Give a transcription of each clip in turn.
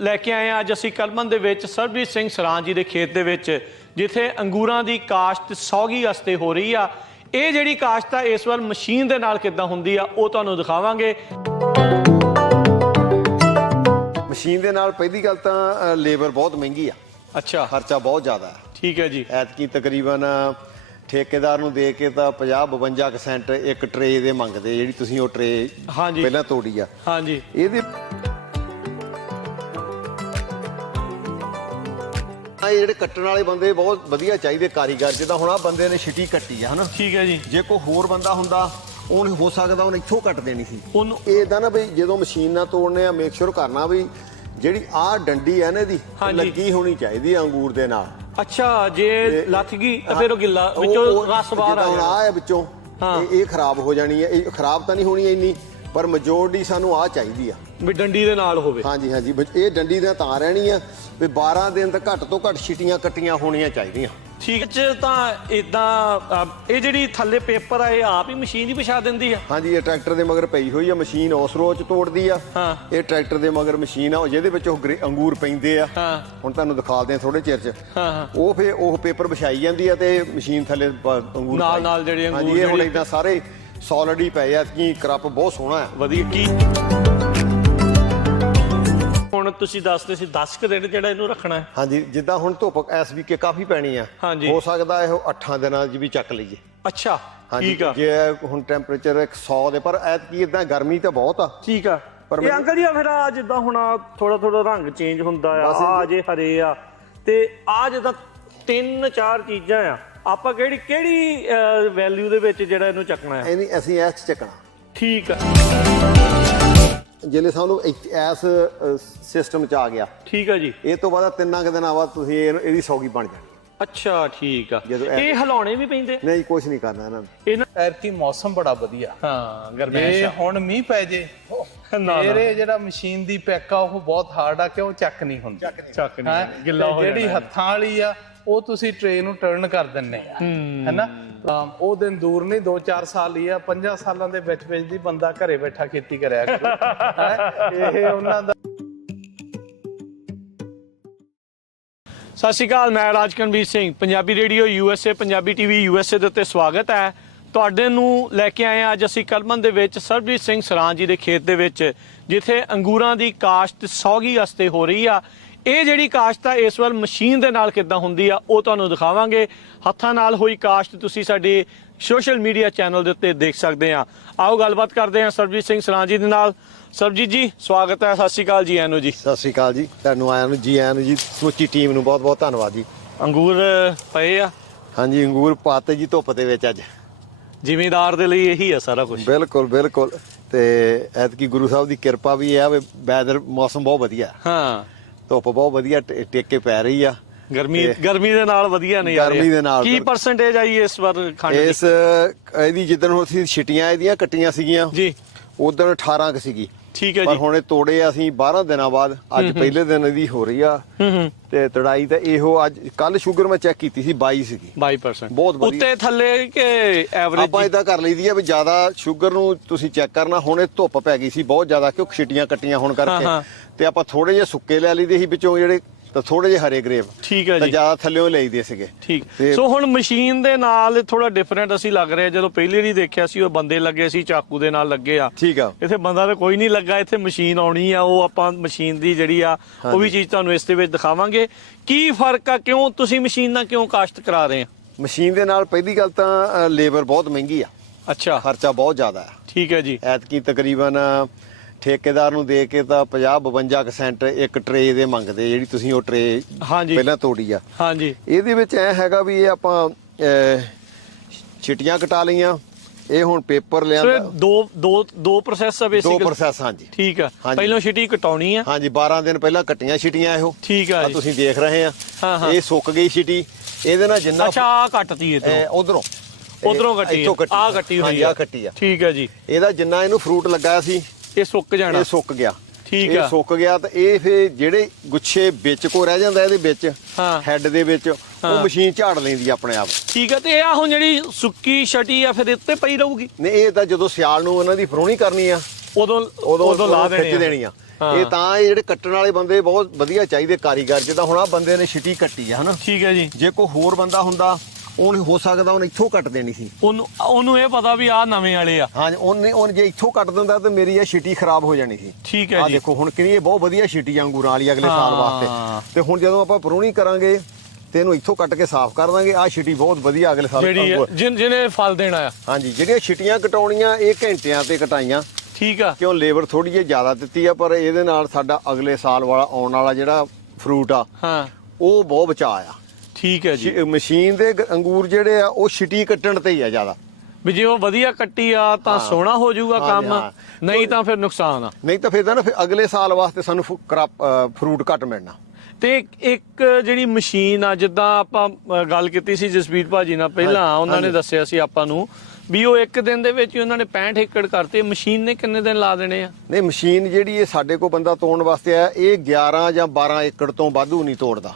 लेके आए अज असीं कलमन दे विच सरबजीत सिंह सरां जी दे खेत दे विच जिथे अंगूरां दी काश्त सौगी वास्ते हो रही आ। ਇਹ ਜਿਹੜੀ ਕਾਸ਼ਤ ਆ ਇਸ ਵਾਰ ਮਸ਼ੀਨ ਦੇ ਨਾਲ ਕਿੱਦਾਂ ਹੁੰਦੀ ਆ ਉਹ ਤੁਹਾਨੂੰ ਦਿਖਾਵਾਂਗੇ। ਮਸ਼ੀਨ ਦੇ ਨਾਲ ਪਹਿਲੀ ਗੱਲ ਤਾਂ ਲੇਬਰ ਬਹੁਤ ਮਹਿੰਗੀ ਆ। ਅੱਛਾ, ਖਰਚਾ ਬਹੁਤ ਜ਼ਿਆਦਾ ਹੈ। ਠੀਕ ਹੈ ਜੀ। ਐਤਕੀ ਤਕਰੀਬਨ ਠੇਕੇਦਾਰ ਨੂੰ ਦੇ ਕੇ ਤਾਂ 50-52% ਇੱਕ ਟਰੇ ਦੇ ਮੰਗਦੇ, ਜਿਹੜੀ ਤੁਸੀਂ ਉਹ ਟਰੇ ਪਹਿਲਾਂ ਤੋੜੀ ਆ। ਹਾਂਜੀ, ਇਹਦੇ ਇਹ ਜਿਹੜੇ ਕੱਟਣ ਵਾਲੇ ਬੰਦੇ ਬਹੁਤ ਵਧੀਆ ਚਾਹੀਦੇ ਕਾਰੀਗਰ। ਜਿੱਦਾਂ ਹੁਣ ਆ ਬੰਦੇ ਨੇ ਛਿੱਟੀ ਕੱਟੀ ਆ ਹਨਾ, ਠੀਕ ਹੈ ਜੀ। ਜੇ ਕੋਈ ਹੋਰ ਬੰਦਾ ਹੁੰਦਾ ਉਹਨੇ ਹੋ ਸਕਦਾ ਉਹਨੇ ਇੱਥੋਂ ਕੱਟ ਦੇਣੀ ਸੀ ਉਹਨੂੰ। ਇਹਦਾ ਨਾ ਵੀ ਜਦੋਂ ਮਸ਼ੀਨ ਨਾਲ ਤੋੜਨੇ ਆ ਮੇਕ ਸ਼ੋਰ ਕਰਨਾ ਵੀ ਜਿਹੜੀ ਆਹ ਡੰਡੀ ਹੈ ਨਾ ਇਹਦੀ ਲੱਗੀ ਹੋਣੀ ਚਾਹੀਦੀ ਆ ਅੰਗੂਰ ਦੇ ਨਾਲ। ਅੱਛਾ, ਜੇ ਲੱਥ ਗਈ ਤਾਂ ਫਿਰ ਉਹ ਗਿੱਲਾ ਵਿੱਚੋਂ ਰਸ ਬਾਹਰ ਆ ਜਾਣਾ। ਆਹ ਹੈ ਵਿੱਚੋਂ ਇਹ ਖਰਾਬ ਹੋ ਜਾਣੀ ਹੈ। ਇਹ ਖਰਾਬ ਤਾਂ ਨਹੀਂ ਹੋਣੀ ਇੰਨੀ, ਪਰ ਮੈਜੋਰਟੀ ਸਾਨੂੰ ਆਹ ਚਾਹੀਦੀ ਆ ਵੀ ਡੰਡੀ ਦੇ ਨਾਲ ਹੋਵੇ। ਹਾਂਜੀ ਹਾਂਜੀ, ਇਹ ਡੰਡੀ ਦੇ ਤਾਂ ਰਹਿਣੀ ਆ ਵੀ 12 ਦਿਨ ਤੱਕ ਘੱਟ ਤੋਂ ਘੱਟ ਛਿੱਟੀਆਂ ਕੱਟੀਆਂ ਹੋਣੀਆਂ ਚਾਹੀਦੀਆਂ। ਠੀਕ ਚ ਤਾਂ ਇਦਾਂ ਇਹ ਜਿਹੜੀ ਥੱਲੇ ਪੇਪਰ ਆ ਇਹ ਆਪ ਹੀ ਮਸ਼ੀਨ ਹੀ ਵਿਛਾ ਦਿੰਦੀ ਆ। ਹਾਂਜੀ, ਇਹ ਟਰੈਕਟਰ ਦੇ ਮਗਰ ਪਈ ਹੋਈ ਆ ਮਸ਼ੀਨ, ਉਸ ਰੋਚ ਤੋੜਦੀ ਆ। ਇਹ ਟਰੈਕਟਰ ਦੇ ਮਗਰ ਮਸ਼ੀਨ ਆ ਜਿਹਦੇ ਵਿੱਚ ਉਹ ਅੰਗੂਰ ਪੈਂਦੇ ਆ। ਹੁਣ ਤੁਹਾਨੂੰ ਦਿਖਾਉਂਦੇ ਆ ਥੋੜੇ ਚਿਰ ਚ। ਉਹ ਫੇ ਉਹ ਪੇਪਰ ਵਿਛਾਈ ਜਾਂਦੀ ਆ ਤੇ ਮਸ਼ੀਨ ਥੱਲੇ ਅੰਗੂਰ ਨਾਲ ਨਾਲ ਜਿਹੜੇ ਅੰਗੂਰ ਹਾਂਜੀ, ਇਹ ਹੁਣ ਇਦਾਂ ਸਾਰੇ ਸੋਲਿਡ ਹੀ ਪਏ ਆ। ਕੀ ਕਰਪ ਬਹੁਤ ਸੋਹਣਾ ਹੈ, ਵਧੀਆ। ਕੀ ਹੁਣ ਤੁਸੀਂ ਦੱਸਦੇ ਸੀ 10 ਕੁ ਦਿਨ ਜਿਹੜਾ ਇਹਨੂੰ ਰੱਖਣਾ ਹੈ। ਹਾਂਜੀ, ਜਿੱਦਾਂ ਹੁਣ ਧੁੱਪ ਐਸ ਵੀ ਕੇ ਕਾਫੀ ਪੈਣੀ ਆ, ਹੋ ਸਕਦਾ ਇਹ 8 ਦਿਨਾਂ 'ਚ ਵੀ ਚੱਕ ਲਈਏ। ਅੱਛਾ, ਠੀਕ ਆ। ਜੇ ਹੁਣ ਟੈਂਪਰੇਚਰ 100 ਦੇ, ਪਰ ਐਤਕੀ ਇਦਾਂ ਗਰਮੀ ਤਾਂ ਬਹੁਤ ਆ। ਠੀਕ ਆ। ਪਰ ਇਹ ਅੰਕਲ ਜੀ ਫਿਰ ਆ ਜਿੱਦਾਂ ਹੁਣ ਥੋੜਾ ਥੋੜਾ ਰੰਗ ਚੇਂਜ ਹੁੰਦਾ ਆ ਜੇ ਹਰੇ ਆ ਤੇ ਆ ਜਿੱਦਾਂ 3-4 ਚੀਜ਼ਾਂ ਆ, ਆਪਾਂ ਕਿਹੜੀ ਵੈਲਿਊ ਦੇ ਵਿੱਚ ਜਿਹੜਾ ਇਹਨੂੰ ਚੱਕਣਾ ਹੈ? ਨਹੀਂ, ਅਸੀਂ ਐਸ ਚੱਕਣਾ। ਠੀਕ ਆ। ਜਿਹੜੇ ਸਾਨੂੰ ਐਸ ਸਿਸਟਮ 'ਚ ਆ ਗਿਆ। ਠੀਕ ਆ ਜੀ। ਇਹ ਤੋਂ ਬਾਅਦ 3 ਦਿਨਾਂ ਬਾਅਦ ਤੁਸੀਂ ਇਹਦੀ ਸੌਗੀ ਬਣ ਜਾਣੀ। ਅੱਛਾ, ਠੀਕ ਆ। ਇਹ ਹਿਲਾਉਣੇ ਵੀ ਪੈਂਦੇ? ਨਹੀਂ, ਕੁਝ ਨਹੀਂ ਕਰਨਾ ਇਹਨਾਂ ਨੇ। ਐਰਕੀ ਮੌਸਮ ਬੜਾ ਵਧੀਆ। ਹਾਂ, ਗਰਮੈਸ਼। ਹੁਣ ਮੀਂਹ ਪੈ ਜੇ ਮੇਰੇ ਜਿਹੜਾ ਮਸ਼ੀਨ ਦੀ ਪੈਕ ਆ ਉਹ ਬਹੁਤ ਹਾਰਡ ਆ ਕਿ ਉਹ ਚੱਕ ਨਹੀਂ ਹੁੰਦੀ। ਚੱਕ ਨਹੀਂ, ਗਿੱਲਾ ਹੋ ਜਿਹੜੀ ਹੱਥਾਂ ਵਾਲੀ ਆ ਉਹ ਤੁਸੀਂ ਟ੍ਰੇ ਨੂੰ ਟਰਨ ਕਰ ਦਿੰਨੇ ਆ, ਹੈਨਾ। ਉਹ ਦਿਨ ਦੂਰ ਨਹੀਂ, 2-4 ਸਾਲ ਹੀ ਆ। 50 ਸਾਲਾਂ ਦੇ ਵਿੱਚ ਦੀ ਬੰਦਾ ਘਰੇ ਬੈਠਾ ਖੇਤੀ ਕਰਿਆ ਕਰੂ। ਇਹ ਉਹਨਾਂ ਦਾ। ਸਤਿ ਸ਼੍ਰੀ ਅਕਾਲ, ਮੈਂ Rajkanveer Singh. Punjabi radio USA, Punjabi TV USA ਦੇ ਉੱਤੇ ਸਵਾਗਤ ਹੈ ਤੁਹਾਡੇ ਨੂੰ। ਲੈ ਕੇ ਆਏ ਆ ਅੱਜ ਅਸੀਂ ਕਲਮਨ ਦੇ ਵਿੱਚ ਸਰਬਜੀਤ ਸਿੰਘ ਸਰਾਂ ਜੀ ਦੇ ਖੇਤ ਦੇ ਵਿੱਚ ਜਿੱਥੇ ਅੰਗੂਰਾਂ ਦੀ ਕਾਸ਼ਤ ਸੌਗੀ ਵਾਸਤੇ ਹੋ ਰਹੀ ਆ। ਇਹ ਜਿਹੜੀ ਕਾਸ਼ਤ ਆ ਇਸ ਵਾਰ ਮਸ਼ੀਨ ਦੇ ਨਾਲ ਕਿੱਦਾਂ ਹੁੰਦੀ ਆ ਉਹ ਤੁਹਾਨੂੰ ਦਿਖਾਵਾਂਗੇ। ਹੱਥਾਂ ਨਾਲ ਹੋਈ ਕਾਸ਼ਤ ਤੁਸੀਂ ਸਾਡੇ ਸੋਸ਼ਲ ਮੀਡੀਆ ਚੈਨਲ ਦੇ ਉੱਤੇ ਦੇਖ ਸਕਦੇ ਆ। ਆਓ ਗੱਲਬਾਤ ਕਰਦੇ ਆ ਸਰਬਜੀਤ ਸਿੰਘ ਸਰਾਂ ਜੀ ਦੇ ਨਾਲ। ਸਰਬਜੀਤ ਜੀ, ਸਵਾਗਤ ਹੈ। ਸਤਿ ਸ਼੍ਰੀ ਅਕਾਲ ਜੀ। ਆਇਆਂ ਨੂੰ ਜੀ। ਸਤਿ ਸ਼੍ਰੀ ਅਕਾਲ ਜੀ। ਤੁਹਾਨੂੰ ਆਇਆਂ ਨੂੰ ਜੀ, ਆਇਆਂ ਨੂੰ ਜੀ। ਸਮੁੱਚੀ ਟੀਮ ਨੂੰ ਬਹੁਤ ਬਹੁਤ ਧੰਨਵਾਦ ਜੀ। ਅੰਗੂਰ ਪਏ ਆ? ਹਾਂਜੀ, ਅੰਗੂਰ ਪਾਤੇ ਜੀ ਧੁੱਪ ਦੇ ਵਿੱਚ। ਅੱਜ ਜ਼ਿਮੀਂਦਾਰ ਦੇ ਲਈ ਇਹੀ ਆ ਸਾਰਾ ਕੁਝ। ਬਿਲਕੁਲ ਬਿਲਕੁਲ। ਤੇ ਐਤਕੀ ਗੁਰੂ ਸਾਹਿਬ ਦੀ ਕਿਰਪਾ ਵੀ ਹੈ, ਵੈਦਰ ਮੌਸਮ ਬਹੁਤ ਵਧੀਆ। ਹਾਂ, ਧੁੱਪ ਬਹੁਤ ਵਧੀਆ ਟੇਕੇ ਪੈ ਰਹੀ ਆ। ਗਰਮੀ ਦੇ ਨਾਲ ਵਧੀਆ ਨਹੀਂ। ਗਰਮੀ ਦੇ ਨਾਲ ਕੀ ਪਰਸੈਂਟੇਜ ਆਈ ਇਸ ਵਾਰ ਖੰਡ ਦੀ? ਇਹਦੀ ਜਿੱਦਣ ਅਸੀਂ ਛਿੱਟੀਆਂ ਇਹਦੀਆਂ ਕੱਟੀਆਂ ਸੀਗੀਆਂ ਜੀ, ਉਦੋਂ 18 ਸੀਗੀ। ਠੀਕ ਹੈ ਜੀ। ਪਰ ਹੁਣ ਇਹ ਤੋੜੇ ਅਸੀਂ 12 ਦਿਨਾਂ ਬਾਅਦ। ਅੱਜ ਪਹਿਲੇ ਦਿਨ ਇਹਦੀ ਹੋ ਰਹੀ ਆ। ਤੇ ਤੜਾਈ ਤਾਂ ਇਹੋ ਅੱਜ ਕੱਲ ਸ਼ੂਗਰ ਮੈਂ ਚੈੱਕ ਕੀਤੀ ਸੀ 22 ਸੀਗੀ। 22% ਬਹੁਤ ਵਧੀਆ। ਉੱਤੇ ਥੱਲੇ ਕਿ ਐਵਰੇਜ? ਆਪਾਂ ਇਦਾਂ ਕਰ ਲਈਦੀ ਆ ਵੀ ਜ਼ਿਆਦਾ ਸ਼ੂਗਰ ਨੂੰ ਤੁਸੀਂ ਚੈੱਕ ਕਰਨਾ। ਹੁਣ ਇਹ ਧੁੱਪ ਪੈ ਗਈ ਸੀ ਬਹੁਤ ਜ਼ਿਆਦਾ, ਕਿਉਂਕਿ ਛਿੱਟੀਆਂ ਕੱਟੀਆਂ ਹੋਣ ਕਰਕੇ। ਤੇ ਆਪਾਂ ਥੋੜੇ ਜਿਹੇ ਸੁੱਕੇ ਲੈ ਲਈਦੇ ਸੀ ਵਿੱਚੋਂ, ਜਿਹੜੇ ਤਾਂ ਥੋੜੇ ਜਿਹੇ ਹਰੇ ਗ੍ਰੇਪ। ਠੀਕ ਹੈ ਜੀ। ਜ਼ਿਆਦਾ ਥੱਲੇੋਂ ਲਈਦੇ ਸੀਗੇ। ਠੀਕ। ਸੋ ਹੁਣ ਮਸ਼ੀਨ ਦੇ ਨਾਲ ਥੋੜਾ ਡਿਫਰੈਂਟ ਅਸੀਂ ਲੱਗ ਰਿਹਾ। ਜਦੋਂ ਪਹਿਲੀ ਵਾਰੀ ਦੇਖਿਆ ਸੀ ਉਹ ਬੰਦੇ ਲੱਗੇ ਸੀ, ਚਾਕੂ ਦੇ ਨਾਲ ਲੱਗੇ ਆ। ਠੀਕ ਆ। ਇੱਥੇ ਬੰਦਾ ਤਾਂ ਕੋਈ ਨਹੀਂ ਲੱਗਾ, ਇੱਥੇ ਮਸ਼ੀਨ ਆਉਣੀ ਆ। ਉਹ ਆਪਾਂ ਮਸ਼ੀਨ ਦੀ ਜਿਹੜੀ ਆ ਉਹ ਵੀ ਚੀਜ਼ ਤੁਹਾਨੂੰ ਇਸ ਦੇ ਵਿੱਚ ਦਿਖਾਵਾਂਗੇ। ਕੀ ਫਰਕ ਆ, ਕਿਉਂ ਤੁਸੀਂ ਮਸ਼ੀਨ ਨਾਲ ਕਿਉਂ ਕਾਸ਼ਤ ਕਰਾ ਰਹੇ ਆ? ਮਸ਼ੀਨ ਦੇ ਨਾਲ ਪਹਿਲੀ ਗੱਲ ਤਾਂ ਲੇਬਰ ਬਹੁਤ ਮਹਿੰਗੀ ਆ। ਅੱਛਾ, ਖਰਚਾ ਬਹੁਤ ਜ਼ਿਆਦਾ ਹੈ। ਠੀਕ ਹੈ ਜੀ। ਐਤਕੀ ਤਕਰੀਬਨ ਠੇਕੇਦਾਰ ਨੂੰ ਦੇ ਕੇ ਤਾਂ 50-52% ਇੱਕ ਟਰੇ ਦੇ ਮੰਗਦੇ, ਜਿਹੜੀ ਤੁਸੀਂ ਉਹ ਟਰੇ ਪਹਿਲਾਂ ਤੋੜੀ ਆ। ਹਾਂਜੀ। ਇਹਦੇ ਵਿੱਚ ਐ ਹੈਗਾ ਵੀ ਇਹ ਆਪਾਂ ਛਿੱਟੀਆਂ ਕਟਾ ਲਈਆਂ। ਇਹ ਹੁਣ ਪੇਪਰ ਲਿਆਂਦਾ। ਦੋ ਪ੍ਰੋਸੈਸ ਆ ਬੇਸਿਕਲੀ। 2 ਪ੍ਰੋਸੈਸ। ਹਾਂਜੀ, ਠੀਕ ਆ। ਪਹਿਲਾਂ ਛਿੱਟੀ ਕਟਾਉਣੀ ਆ। ਹਾਂਜੀ, 12 ਦਿਨ ਪਹਿਲਾਂ ਕੱਟੀਆਂ ਛਿੱਟੀਆਂ ਇਹੋ। ਠੀਕ ਆ। ਤੁਸੀਂ ਦੇਖ ਰਹੇ ਆ ਇਹ ਸੁੱਕ ਗਈ ਛਿੱਟੀ। ਇਹਦੇ ਨਾਲ ਜਿੰਨਾ ਅੱਛਾ ਆ ਕੱਟਤੀ ਇਹ ਉਧਰੋਂ ਕੱਟੀ ਆ ਕੱਟੀ ਹੋਈ ਆ। ਕੱਟੀ ਆ। ਠੀਕ ਹੈ ਜੀ। ਇਹਦਾ ਜਿੰਨਾ ਇਹਨੂੰ ਫਰੂਟ ਲੱਗਾ ਸੀ ਇਹ ਸੁੱਕ ਜਾਣਾ। ਇਹ ਸੁੱਕ ਗਿਆ। ਠੀਕ ਆ। ਇਹ ਸੁੱਕ ਗਿਆ ਤਾਂ ਇਹ ਫੇ ਜਿਹੜੇ ਗੁੱਛੇ ਵਿੱਚ ਕੋ ਰਹਿ ਜਾਂਦਾ ਇਹਦੇ ਵਿੱਚ ਹੈੱਡ ਦੇ ਵਿੱਚ, ਉਹ ਮਸ਼ੀਨ ਝਾੜ ਲੈਂਦੀ ਆਪਣੇ ਆਪ। ਠੀਕ ਆ। ਤੇ ਇਹ ਹੁਣ ਜਿਹੜੀ ਸੁੱਕੀ ਛਟੀ ਆ ਫਿਰ ਉੱਤੇ ਪਈ ਰਹੂਗੀ? ਨਹੀਂ, ਇਹ ਤਾਂ ਜਦੋਂ ਸਿਆਲ ਨੂੰ ਉਹਨਾਂ ਦੀ ਫਰੋਣੀ ਕਰਨੀ ਆ ਉਦੋਂ ਲਾ ਦੇਣੀ ਆ। ਇਹ ਤਾਂ ਇਹ ਜਿਹੜੇ ਕੱਟਣ ਵਾਲੇ ਬੰਦੇ ਬਹੁਤ ਵਧੀਆ ਚਾਹੀਦੇ ਕਾਰੀਗਰ, ਜਿੱਦਾਂ ਹੁਣ ਆ ਬੰਦੇ ਨੇ ਛਿੱਟੀ ਕੱਟੀ ਆ ਹਨਾ। ਠੀਕ ਹੈ ਜੀ। ਜੇ ਕੋਈ ਹੋਰ ਬੰਦਾ ਹੁੰਦਾ ਉਹਨੇ ਹੋ ਸਕਦਾ ਉਹਨੇ ਇੱਥੋਂ ਕੱਟ ਦੇਣੀ ਸੀ, ਉਹਨੂੰ ਇਹ ਪਤਾ ਵੀ ਆਹ ਨਵੇਂ ਵਾਲੇ ਆ। ਹਾਂਜੀ, ਉਹਨੇ ਜੇ ਇੱਥੋਂ ਕੱਟ ਦਿੰਦਾ ਤੇ ਮੇਰੀ ਇਹ ਛਿੱਟੀ ਖਰਾਬ ਹੋ ਜਾਣੀ ਸੀ। ਠੀਕ ਹੈ ਆ ਜੀ। ਦੇਖੋ ਹੁਣ ਕਿੰਨੀ ਇਹ ਬਹੁਤ ਵਧੀਆ ਛਿੱਟੀ ਆ ਅੰਗੂਰਾਂ ਵਾਲੀ ਅਗਲੇ ਸਾਲ ਵਾਸਤੇ। ਤੇ ਹੁਣ ਜਦੋਂ ਆਪਾਂ ਪਰੂਣੀ ਕਰਾਂਗੇ ਤੇ ਇਹਨੂੰ ਇੱਥੋਂ ਕੱਟ ਕੇ ਸਾਫ਼ ਕਰ ਦਾਂਗੇ। ਆਹ ਛਿੱਟੀ ਬਹੁਤ ਵਧੀਆ ਅਗਲੇ ਸਾਲ ਜਿਹਨੇ ਫਲ ਦੇਣਾ ਆ। ਹਾਂਜੀ, ਜਿਹੜੀਆਂ ਛਿੱਟੀਆਂ ਕਟਾਉਣੀਆਂ ਇਹ ਘੰਟਿਆਂ ਤੇ ਕਟਾਈਆਂ। ਠੀਕ ਆ। ਕਿਉਂ ਲੇਬਰ ਥੋੜੀ ਜਿਹੀ ਜ਼ਿਆਦਾ ਦਿੱਤੀ ਆ, ਪਰ ਇਹਦੇ ਨਾਲ ਸਾਡਾ ਅਗਲੇ ਸਾਲ ਵਾਲਾ ਆਉਣ ਵਾਲਾ ਜਿਹੜਾ ਫਰੂਟ ਆ ਉਹ ਬਹੁਤ ਬਚਾ ਆ। ਠੀਕ ਹੈ ਜੀ। ਮਸ਼ੀਨ ਦੇ ਅੰਗੂਰ ਜਿਹੜੇ ਆ ਉਹ ਛਿੱਟੀ ਕੱਟਣ ਤੇ ਹੀ ਆ ਜ਼ਿਆਦਾ, ਵੀ ਜੇ ਉਹ ਵਧੀਆ ਕੱਟੀ ਆ ਤਾਂ ਸੋਹਣਾ ਹੋ ਜਾਊਗਾ ਕੰਮ, ਨਹੀਂ ਤਾਂ ਫਿਰ ਨੁਕਸਾਨ ਆ। ਨਹੀਂ ਤਾਂ ਫਿਰ ਅਗਲੇ ਸਾਲ ਵਾਸਤੇ ਸਾਨੂੰ ਫਰੂਟ ਘੱਟ ਮਿਲਣਾ। ਤੇ ਇੱਕ ਜਿਹੜੀ ਮਸ਼ੀਨ ਆ, ਜਿੱਦਾਂ ਆਪਾਂ ਗੱਲ ਕੀਤੀ ਸੀ ਜਸਵੀਰ ਭਾਜੀ ਨਾਲ ਪਹਿਲਾਂ, ਉਹਨਾਂ ਨੇ ਦੱਸਿਆ ਸੀ ਆਪਾਂ ਨੂੰ ਵੀ ਉਹ ਇੱਕ ਦਿਨ ਦੇ ਵਿੱਚ ਹੀ ਉਹਨਾਂ ਨੇ 65 ਏਕੜ ਕਰਤੇ। ਮਸ਼ੀਨ ਨੇ ਕਿੰਨੇ ਦਿਨ ਲਾ ਦੇਣੇ ਆ? ਨਹੀਂ, ਮਸ਼ੀਨ ਜਿਹੜੀ ਇਹ ਸਾਡੇ ਕੋਲ ਬੰਦਾ ਤੋੜਨ ਵਾਸਤੇ ਆ, ਇਹ 11 ਜਾਂ 12 ਏਕੜ ਤੋਂ ਵਾਧੂ ਨਹੀਂ ਤੋੜਦਾ।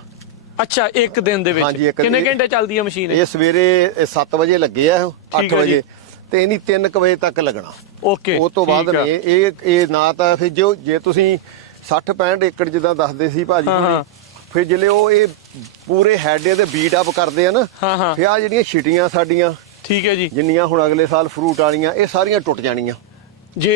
ਅੱਛਾ, ਇੱਕ ਦਿਨ ਦੇ ਵਿੱਚ ਕਿੰਨੇ ਘੰਟੇ ਚੱਲਦੀ ਆ ਮਸ਼ੀਨ? ਇਹ ਸਵੇਰੇ 7 ਵਜੇ ਲੱਗੇ ਆ, 8 ਵਜੇ ਤੇ ਇਹਨੀ 3 ਵਜੇ ਤੱਕ ਲੱਗਣਾ। ਓਕੇ। ਉਹ ਤੋਂ ਬਾਅਦ ਇਹ ਨਾ ਤਾਂ ਫਿਰ ਜੇ ਤੁਸੀਂ 60-65 ਏਕੜ ਜਿੱਦਾਂ ਦੱਸਦੇ ਸੀ ਭਾਜੀ, ਫਿਰ ਜਿਹੜੇ ਉਹ ਇਹ ਪੂਰੇ ਹੈਡ ਦੇ ਬੀਟ ਅਪ ਕਰਦੇ ਆ ਨਾ, ਫਿਰ ਆ ਜਿਹੜੀਆਂ ਛਿਟੀਆਂ ਸਾਡੀਆਂ, ਠੀਕ ਹੈ ਜੀ, ਜਿੰਨੀਆਂ ਹੁਣ ਅਗਲੇ ਸਾਲ ਫਰੂਟ ਵਾਲੀਆਂ, ਇਹ ਸਾਰੀਆਂ ਟੁੱਟ ਜਾਣੀਆਂ ਜੇ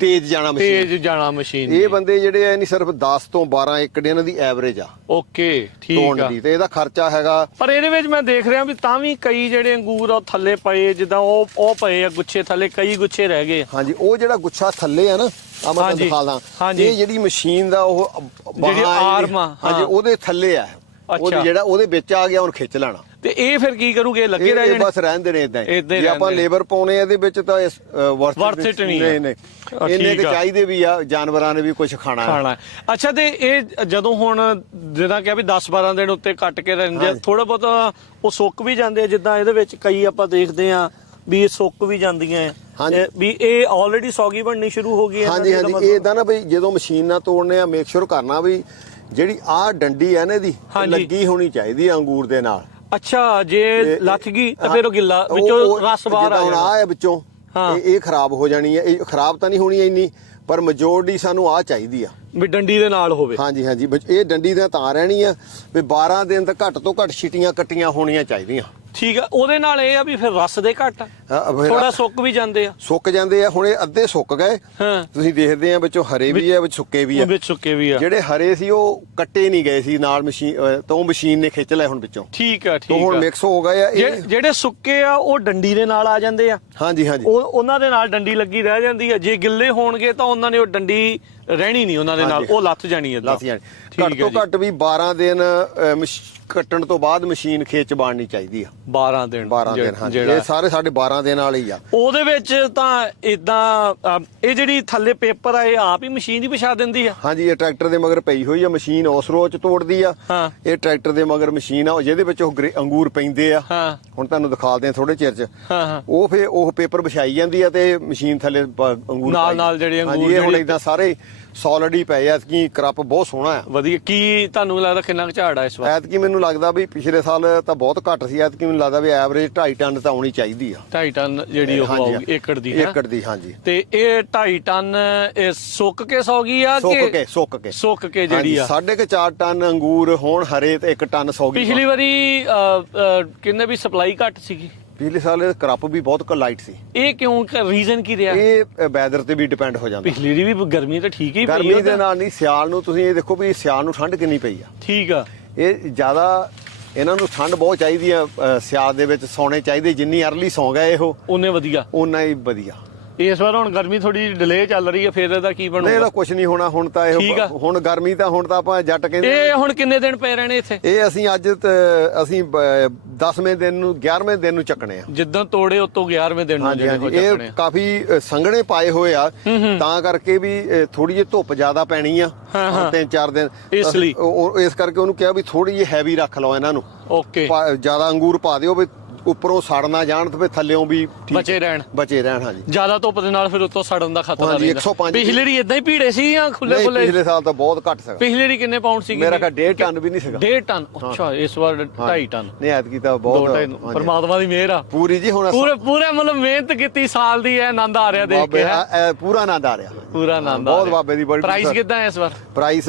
ਤੇਜ਼ ਜਾਣਾ ਮਸ਼ੀਨ। ਇਹ ਬੰਦੇ ਜਿਹੜੇ ਆ ਨਹੀਂ ਸਿਰਫ 10 ਤੋਂ 12 ਏਕੜ ਇਹਨਾਂ ਦੀ ਐਵਰੇਜ ਆ। ਓਕੇ, ਠੀਕ ਆ। ਤੇ ਇਹਦਾ ਖਰਚਾ ਹੈਗਾ, ਪਰ ਇਹਦੇ ਵਿੱਚ ਮੈਂ ਦੇਖ ਰਿਹਾ ਵੀ ਤਾਂ ਵੀ ਕਈ ਜਿਹੜੇ ਅੰਗੂਰ ਆ ਥੱਲੇ ਪਏ, ਜਿੱਦਾਂ ਉਹ ਪਏ ਆ ਗੁੱਛੇ ਥੱਲੇ, ਕਈ ਗੁੱਛੇ ਰਹਿ ਗਏ। ਹਾਂਜੀ, ਉਹ ਜਿਹੜਾ ਗੁੱਛਾ ਥੱਲੇ ਆ ਨਾ, ਆ ਮੈਂ ਦਿਖਾਦਾ, ਇਹ ਜਿਹੜੀ ਮਸ਼ੀਨ ਦਾ ਉਹ ਜਿਹੜੀ ਆਰਮ ਆ, ਹਾਂਜੀ, ਉਹਦੇ ਥੱਲੇ ਆ। ਉਹ ਜਿਹੜਾ ਉਹਦੇ ਵਿੱਚ ਆ ਗਿਆ, ਉਹਨੂੰ ਖਿੱਚ ਲੈਣਾ। ਤੇ ਇਹ ਫਿਰ ਕੀ ਕਰੂਗੇ? ਲੱਗੇ ਰਹਿ ਜਾਣੇ, ਬਸ ਰਹਿੰਦੇ ਨੇ ਇਦਾਂ ਹੀ। ਜੇ ਆਪਾਂ ਲੇਬਰ ਪਾਉਣੇ ਇਹਦੇ ਵਿੱਚ ਤਾਂ ਵਰਥ ਇਟ ਨਹੀਂ। ਇੰਨੇ ਕੁ ਚਾਹੀਦੇ ਵੀ ਆ, ਜਾਨਵਰਾਂ ਨੇ ਵੀ ਕੁਝ ਖਾਣਾ। ਅੱਛਾ, ਤੇ ਇਹ ਜਦੋਂ ਹੁਣ ਜਿੱਦਾਂ ਕਿਹਾ ਵੀ 10-12 ਦਿਨ ਉੱਤੇ ਕੱਟ ਕੇ ਰਹਿੰਦੇ ਆ, ਥੋੜਾ ਬਹੁਤਾ ਉਹ ਸੁੱਕ ਵੀ ਜਾਂਦੇ ਆ। ਜਿੱਦਾਂ ਇਹਦੇ ਵਿੱਚ ਕਈ ਆਪਾਂ ਦੇਖਦੇ ਆ ਵੀ ਇਹ ਸੁੱਕ ਵੀ ਜਾਂਦੀਆਂ ਵੀ ਇਹ ਆਲਰੇਡੀ ਸੌਗੀ ਬਣਨੀ ਸ਼ੁਰੂ ਹੋ ਗਈ ਹੈ। ਹਾਂਜੀ ਹਾਂਜੀ, ਇਹ ਇਦਾਂ ਨਾ ਵੀ ਜਦੋਂ ਮਸ਼ੀਨ ਨਾਲ ਤੋੜਨੇ ਆ, ਮੇਕ ਸ਼ੋਰ ਕਰਨਾ ਵੀ ਜਿਹੜੀ ਆਹ ਡੰਡੀ ਆ ਨਾ ਇਹਦੀ ਲੱਗੀ ਹੋਣੀ ਚਾਹੀਦੀ ਆ ਅੰਗੂਰ ਦੇ ਨਾਲ। ਅੱਛਾ, ਜੇ ਲੱਥ ਗਈ ਤਾਂ ਫਿਰ ਉਹ ਗਿੱਲਾ ਵਿੱਚੋਂ ਰਸ ਬਾਹਰ ਆ ਜਾਣਾ। ਆ ਹੈ ਵਿੱਚੋਂ, ਇਹ ਖਰਾਬ ਹੋ ਜਾਣੀ ਹੈ। ਇਹ ਖਰਾਬ ਤਾਂ ਨਹੀਂ ਹੋਣੀ ਇੰਨੀ, ਪਰ ਮੈਜੋਰਟੀ ਸਾਨੂੰ ਆ ਚਾਹੀਦੀ ਆ ਵੀ ਡੰਡੀ ਦੇ ਨਾਲ ਹੋਵੇ। ਹਾਂਜੀ ਹਾਂਜੀ, ਇਹ ਡੰਡੀ ਦੇ ਤਾਂ ਰਹਿਣੀ ਆ ਵੀ 12 ਦਿਨ ਤਾਂ ਘੱਟ ਤੋਂ ਘੱਟ ਛਿਟੀਆਂ ਕੱਟੀਆਂ ਹੋਣੀਆਂ ਚਾਹੀਦੀਆਂ। ਠੀਕ ਆ। ਉਹਦੇ ਨਾਲ ਇਹ ਆ ਵੀ ਫਿਰ ਰਸ ਦੇ ਘੱਟ ਥੋੜਾ ਸੁੱਕ ਵੀ ਜਾਂਦੇ ਆ। ਹੁਣ ਇਹ ਅੱਧੇ ਸੁੱਕ ਗਏ, ਤੁਸੀਂ ਦੇਖਦੇ ਆ ਵਿੱਚੋਂ ਹਰੇ ਵੀ ਆ, ਵਿੱਚ ਸੁੱਕੇ ਵੀ ਆ। ਜਿਹੜੇ ਹਰੇ ਸੀ ਉਹ ਕੱਟੇ ਨਹੀਂ ਗਏ ਸੀ ਨਾਲ ਮਸ਼ੀਨ ਤੋਂ, ਮਸ਼ੀਨ ਨੇ ਖਿੱਚ ਲਏ ਹੁਣ ਵਿੱਚੋਂ। ਠੀਕ ਆ, ਠੀਕ ਆ। ਹੁਣ ਮਿਕਸ ਹੋ ਗਏ ਆ। ਜਿਹੜੇ ਸੁੱਕੇ ਆ ਉਹ ਡੰਡੀ ਦੇ ਨਾਲ ਆ ਜਾਂਦੇ ਆ। ਹਾਂਜੀ ਹਾਂਜੀ, ਉਹਨਾਂ ਦੇ ਨਾਲ ਡੰਡੀ ਲੱਗੀ ਰਹਿ ਜਾਂਦੀ ਆ। ਜੇ ਗਿੱਲੇ ਹੋਣਗੇ ਤਾਂ ਉਹਨਾਂ ਨੇ ਉਹ ਡੰਡੀ ਰਹਿਣੀ ਨਹੀਂ ਉਹਨਾਂ ਦੇ ਨਾਲ, ਉਹ ਲੱਥ ਜਾਣੀ ਹੈ। ਘੱਟ ਤੋਂ ਘੱਟ ਵੀ 12 ਦਿਨ ਕੱਟਣ ਤੋਂ ਬਾਅਦ ਮਸ਼ੀਨ ਖੇਚ ਬਾਣਨੀ ਚਾਹੀਦੀ ਆ। 12 ਦਿਨ। ਹਾਂਜੀ, ਇਹ ਸਾਰੇ ਸਾਡੇ 12 ਦਿਨ ਵਾਲੇ ਹੀ ਆ। ਉਹਦੇ ਵਿੱਚ ਤਾਂ ਇਦਾਂ ਇਹ ਜਿਹੜੀ ਥੱਲੇ ਪੇਪਰ ਆ, ਇਹ ਆਪ ਹੀ ਮਸ਼ੀਨ ਹੀ ਵਿਛਾ ਦਿੰਦੀ ਆ। ਹਾਂਜੀ, ਇਹ ਟਰੈਕਟਰ ਦੇ ਮਗਰ ਪਈ ਹੋਈ ਆ ਮਸ਼ੀਨ, ਉਸ ਰੋਜ਼ ਤੋੜਦੀ ਆ। ਇਹ ਟਰੈਕਟਰ ਦੇ ਮਗਰ ਮਸ਼ੀਨ ਆ ਜਿਹਦੇ ਵਿੱਚ ਉਹ ਅੰਗੂਰ ਪੈਂਦੇ ਆ। ਹੁਣ ਤੁਹਾਨੂੰ ਦਿਖਾਲਦੇ ਆ ਥੋੜੇ ਚਿਰ ਚ। ਉਹ ਫੇਰ ਉਹ ਪੇਪਰ ਵਿਛਾਈ ਜਾਂਦੀ ਆ ਤੇ ਮਸ਼ੀਨ ਥੱਲੇ ਅੰਗੂਰ ਨਾਲ ਜਿਹੜੇ ਅੰਗੂਰ ਹੁਣ ਇਦਾਂ ਸਾਰੇ ਸੋਲਿਡ ਹੀ ਪਏ ਆ। ਐਤਕੀ ਕ੍ਰਪ ਬਹੁਤ ਸੋਹਣਾ ਆ, ਵਧੀਆ। ਕੀ ਤੁਹਾਨੂੰ ਲੱਗਦਾ ਕਿੰਨਾ ਕੁ ਝਾੜ ਆ ਇਸ ਵਾਰ? ਐਤਕੀ ਮੈਨੂੰ ਲੱਗਦਾ ਵੀ ਪਿਛਲੇ ਸਾਲ ਤਾਂ ਬਹੁਤ ਘੱਟ ਸੀ, ਐਤਕੀ ਮੈਨੂੰ ਲੱਗਦਾ ਵੀ ਐਵਰੇਜ 2.5 ਟਨ ਤਾਂ ਆਉਣੀ ਚਾਹੀਦੀ ਆ। 2.5 ਟਨ ਜਿਹੜੀ ਉਹ ਆਊਗੀ ਏਕੜ ਦੀ। ਏਕੜ ਦੀ, ਹਾਂਜੀ। ਤੇ ਇਹ 2.5 ਟਨ ਇਹ ਸੁੱਕ ਕੇ ਸੌਗੀ ਆ ਕਿ ਸੁੱਕ ਕੇ ਜਿਹੜੀ ਆ 4.5 ਟਨ ਅੰਗੂਰ ਹੋਣ ਹਰੇ ਤੇ 1 ਟਨ ਸੌਗੀ। ਪਿਛਲੀ ਵਾਰੀ ਕਿੰਨੇ ਵੀ ਸਪਲਾਈ ਘੱਟ ਸੀਗੀ। ਪਿਛਲੇ ਸਾਲ ਕ੍ਰਪ ਵੀ ਬਹੁਤ ਲਾਈਟ ਸੀ। ਇਹ ਕਿਉਂ, ਰੀਜ਼ਨ ਕੀ ਰਿਹਾ? ਇਹ ਵੈਦਰ ਤੇ ਵੀ ਡਿਪੈਂਡ ਹੋ ਜਾਂਦਾ। ਪਿਛਲੀ ਵੀ ਗਰਮੀ ਤਾਂ ਠੀਕ ਹੀ ਪਈ, ਗਰਮੀ ਦੇ ਨਾਲ ਨਹੀਂ, ਸਿਆਲ ਨੂੰ ਤੁਸੀਂ ਇਹ ਦੇਖੋ ਵੀ ਸਿਆਲ ਨੂੰ ਠੰਡ ਕਿੰਨੀ ਪਈ ਆ। ਠੀਕ ਆ। ਇਹ ਜ਼ਿਆਦਾ ਇਹਨਾਂ ਨੂੰ ਠੰਡ ਬਹੁਤ ਚਾਹੀਦੀ ਆ, ਸਿਆਲ ਦੇ ਵਿੱਚ ਸੌਣੇ ਚਾਹੀਦੇ। ਜਿੰਨੀ ਅਰਲੀ ਸੌਂ ਗਏ ਇਹੋ ਉਹਨੇ ਵਧੀਆ, ਓਨਾ ਹੀ ਵਧੀਆ। ਇਸ ਵਾਰ ਹੁਣ ਗਰਮੀ ਥੋੜੀ ਡਿਲੇ ਚੱਲ ਰਹੀ ਹੈ, ਫਿਰ ਇਹਦਾ ਕੀ ਬਣੂਗਾ? ਇਹਦਾ ਕੁਝ ਨਹੀਂ ਹੋਣਾ ਹੁਣ ਤਾਂ। ਇਹ ਹੁਣ ਗਰਮੀ ਤਾਂ ਹੁਣ ਤਾਂ ਆਪਾਂ ਜੱਟ ਕਹਿੰਦੇ। ਇਹ ਹੁਣ ਕਿੰਨੇ ਦਿਨ ਪਏ ਰਹਿਣੇ ਇੱਥੇ? ਇਹ ਅਸੀਂ ਅੱਜ 10ਵੇਂ ਦਿਨ ਨੂੰ 11ਵੇਂ ਦਿਨ ਨੂੰ ਚੱਕਣੇ ਆ। ਜਿੱਦਾਂ ਤੋੜੇ ਉਤੋਂ 11ਵੇਂ ਦਿਨ ਨੂੰ ਜਿਹੜੇ ਹੋ ਚੱਕਣੇ। ਇਹ ਕਾਫੀ ਸੰਘਣੇ ਪਾਏ ਹੋਏ ਆ, ਤਾਂ ਕਰਕੇ ਵੀ ਥੋੜੀ ਜਿਹੀ ਧੁੱਪ ਜ਼ਿਆਦਾ ਪੈਣੀ ਆ 3-4 ਦਿਨ, ਇਸ ਕਰਕੇ ਉਹਨੂੰ ਕਿਹਾ ਵੀ ਥੋੜੀ ਜਿਹੀ ਹੈਵੀ ਰੱਖ ਲਓ ਇਹਨਾਂ ਨੂੰ। ਓਕੇ, ਜ਼ਿਆਦਾ ਅੰਗੂਰ ਪਾ ਦਿਓ ਵੀ ਉੱਪਰੋਂ ਸੜ ਨਾ ਜਾਣ ਤੇ ਥੱਲਿਓਂ ਵੀ ਬਚੇ ਰਹਿਣ। ਹਾਂਜੀ, ਜ਼ਿਆਦਾ ਧੁੱਪ ਦੇ ਨਾਲ ਫਿਰ ਉੱਤੋਂ ਸੜਨ ਦਾ ਖਤਰਾ ਰਹਿੰਦਾ। 105 ਪਿਛਲੇ ਰੀ ਇਦਾਂ ਹੀ ਭੀੜੇ ਸੀ ਜਾਂ ਖੁੱਲੇ? ਪਿਛਲੇ ਸਾਲ ਤਾਂ ਬਹੁਤ ਘੱਟ ਸੀਗਾ। ਪਿਛਲੇ ਰੀ ਕਿੰਨੇ ਪਾਉਂਡ ਸੀ? ਮੇਰਾ ਕਾ 1.5 ਟਨ ਵੀ ਨਹੀਂ ਸੀਗਾ। 1.5 ਟਨ? ਅੱਛਾ, ਇਸ ਵਾਰ 2.5 ਟਨ। ਨਹੀਂ, ਐਤਕੀ ਤਾਂ ਬਹੁਤ ਪਰਮਾਤਮਾ ਦੀ ਮਿਹਰ ਆ ਪੂਰੀ ਜੀ। ਹੁਣ ਪੂਰੇ ਮਤਲਬ ਮਿਹਨਤ ਕੀਤੀ ਸਾਲ ਦੀ, ਆਨੰਦ ਆ ਰਿਹਾ ਦੇਖ ਕੇ। ਪੂਰਾ ਆਨੰਦ ਆ ਰਿਹਾ। ਪੂਰਾ ਆਨੰਦ ਆ ਬਹੁਤ ਰਿਹਾ। ਬਾਬੇ ਦੀ ਬੜੀ ਪ੍ਰਾਈਸ ਕਿੱਦਾਂ ਹੈ ਇਸ ਵਾਰ? ਪ੍ਰਾਈਸ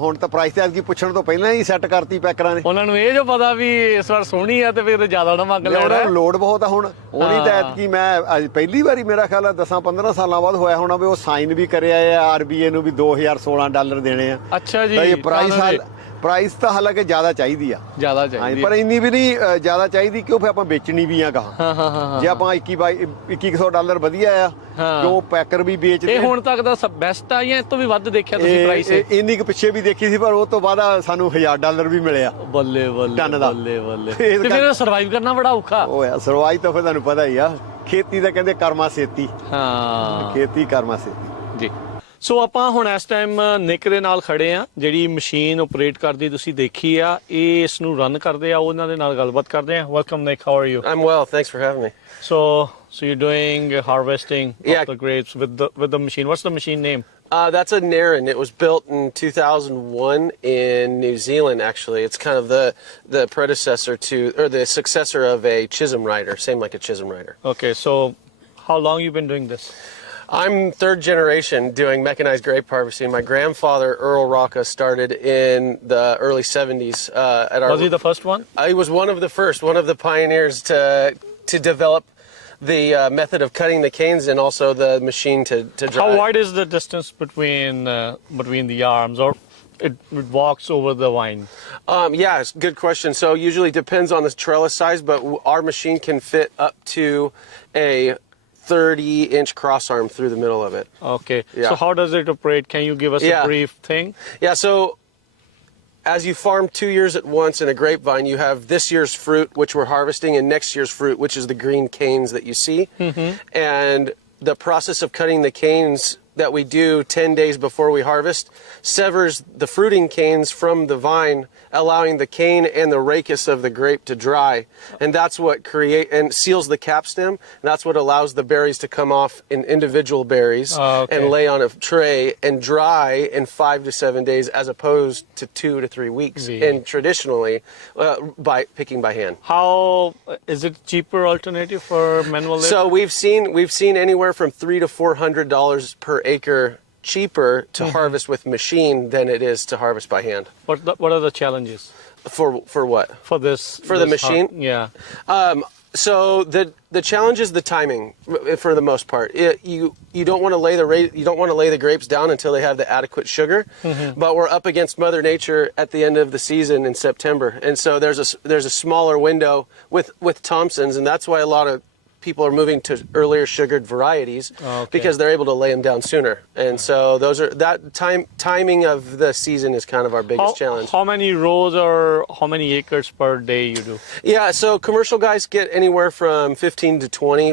ਹੁਣ ਤਾਂ ਪ੍ਰਾਈਸ ਤੇ ਐਤਕੀ ਪੁੱਛਣ ਤੋਂ ਪਹਿਲਾਂ ਹੀ ਸੈੱਟ ਕਰਤੀ ਪੈਕਰਾਂ ਨੇ। ਉਹਨਾਂ ਨੂੰ ਇਹ ਜੋ ਪਤਾ ਵੀ ਇਸ ਵਾਰ ਸੋਹਣੀ ਆ ਤੇ ਫਿਰ ਜ਼ਿਆਦਾ ਨਾ ਮੰਗ ਲੈਣਾ। ਲੋਡ ਬਹੁਤ ਆ ਹੁਣ। ਉਹਨੀ ਤਾਂ ਐਤਕੀ ਮੈਂ ਅੱਜ ਪਹਿਲੀ ਵਾਰੀ ਮੇਰਾ ਖਿਆਲ ਆ 10-15 ਸਾਲਾਂ ਬਾਅਦ ਹੋਇਆ ਹੋਣਾ ਵੀ ਉਹ ਸਾਈਨ ਵੀ ਕਰਿਆ ਆ ਆਰਬੀਏ ਨੂੰ ਵੀ $2016 ਦੇਣੇ ਆ। ਅੱਛਾ ਜੀ। ਤਾਂ ਇਹ ਪ੍ਰਾਈਸ ਤਾਂ ਹਾਲਾਂਕਿ ਜ਼ਿਆਦਾ ਚਾਹੀਦੀ ਆ, ਜ਼ਿਆਦਾ ਚਾਹੀਦੀ ਪਰ ਇੰਨੀ ਵੀ ਨਹੀਂ ਜ਼ਿਆਦਾ ਚਾਹੀਦੀ ਕਿਉਂ ਫਿਰ ਆਪਾਂ ਵੇਚਣੀ ਵੀ ਆ ਗਾਹਾਂ। ਹਾਂ। ਜੇ ਆਪਾਂ $2100 ਵਧੀਆ ਆ ਕਿਉਂ ਪੈਕਰ ਵੀ ਵੇਚਦੇ। ਇਹ ਹੁਣ ਤੱਕ ਦਾ ਬੈਸਟ ਆ ਜਾਂ ਇਸ ਤੋਂ ਵੀ ਵੱਧ ਦੇਖਿਆ ਤੁਸੀਂ ਪ੍ਰਾਈਸ? ਇੰਨੀ ਕੁ ਪਿੱਛੇ ਵੀ ਦੇਖੀ ਸੀ ਪਰ ਉਹ ਤੋਂ ਬਾਅਦ ਸਾਨੂੰ $1000 ਵੀ ਮਿਲਿਆ। ਬੱਲੇ ਬੱਲੇ ਟਨ ਦਾ। ਬੱਲੇ ਬੱਲੇ। ਤੇ ਫਿਰ ਸਰਵਾਈਵ ਕਰਨਾ ਬੜਾ ਔਖਾ। ਉਹ ਯਾਰ ਸਰਵਾਈ ਤਾਂ ਫਿਰ ਤੁਹਾਨੂੰ ਪਤਾ ਹੀ ਆ, ਖੇਤੀ ਦਾ ਕਹਿੰਦੇ ਕਰਮਾ ਸੇਤੀ। ਹਾਂ, ਖੇਤੀ ਕਰਮਾ ਸੇਤੀ ਜੀ। ਸੋ ਆਪਾਂ ਹੁਣ ਇਸ ਟਾਈਮ ਨਿਕ ਦੇ ਨਾਲ ਖੜੇ ਆ, ਜਿਹੜੀ ਮਸ਼ੀਨ ਆਪਰੇਟ ਕਰਦੀ ਤੁਸੀਂ ਦੇਖੀ ਆ, ਇਹ ਇਸ ਨੂੰ ਰਨ ਕਰਦੇ ਆ, ਉਹਨਾਂ ਦੇ ਨਾਲ ਗੱਲਬਾਤ ਕਰਦੇ ਆ। ਵੈਲਕਮ ਨਿਕ, how are you? I'm well, thanks for having me. So you're doing harvesting of the grapes with the machine. What's the machine name? That's a Naren. It was built in 2001 in New Zealand, actually. It's kind of the predecessor to, or the successor of a Chisholm rider, same like a Chisholm rider. Okay, so how long you been doing this? I'm third generation doing mechanized grape harvesting. My grandfather, Earl Rocca, started in the early 70s. Was he the first one? He was one of the first, one of the pioneers to develop the method of cutting the canes and also the machine to dry. How wide is the distance between the arms, or it walks over the vine? Yeah, it's a good question. So usually depends on the trellis size, but our machine can fit up to a 30-inch cross arm through the middle of it. Okay. Yeah. So how does it operate? Can you give us a brief thing? Yeah, so as you farm 2 years at once in a grapevine, you have this year's fruit, which we're harvesting, and next year's fruit, which is the green canes that you see. And the process of cutting the canes that we do 10 days before we harvest severs the fruiting canes from the vine, allowing the cane and the rachis of the grape to dry, and that's what seals the capstem, and that's what allows the berries to come off in individual berries and lay on a tray and dry in 5 to 7 days, as opposed to 2 to 3 weeks and traditionally by picking by hand. How is it cheaper alternative for manual labor? So we've seen anywhere from $300 to $400 per acre cheaper to harvest with machine than it is to harvest by hand. What are the challenges? For what? For this? For the machine? Yeah. So the challenge is the timing for the most part. You don't want to lay the grapes down until they have the adequate sugar, but we're up against Mother Nature at the end of the season in September, and so there's a smaller window with Thompsons, and that's why a lot of people are moving to earlier sugared varieties because they're able to lay them down sooner. And so timing of the season is kind of our biggest challenge. How many rows or how many acres per day you do? Yeah, so commercial guys get anywhere from 15 to 20.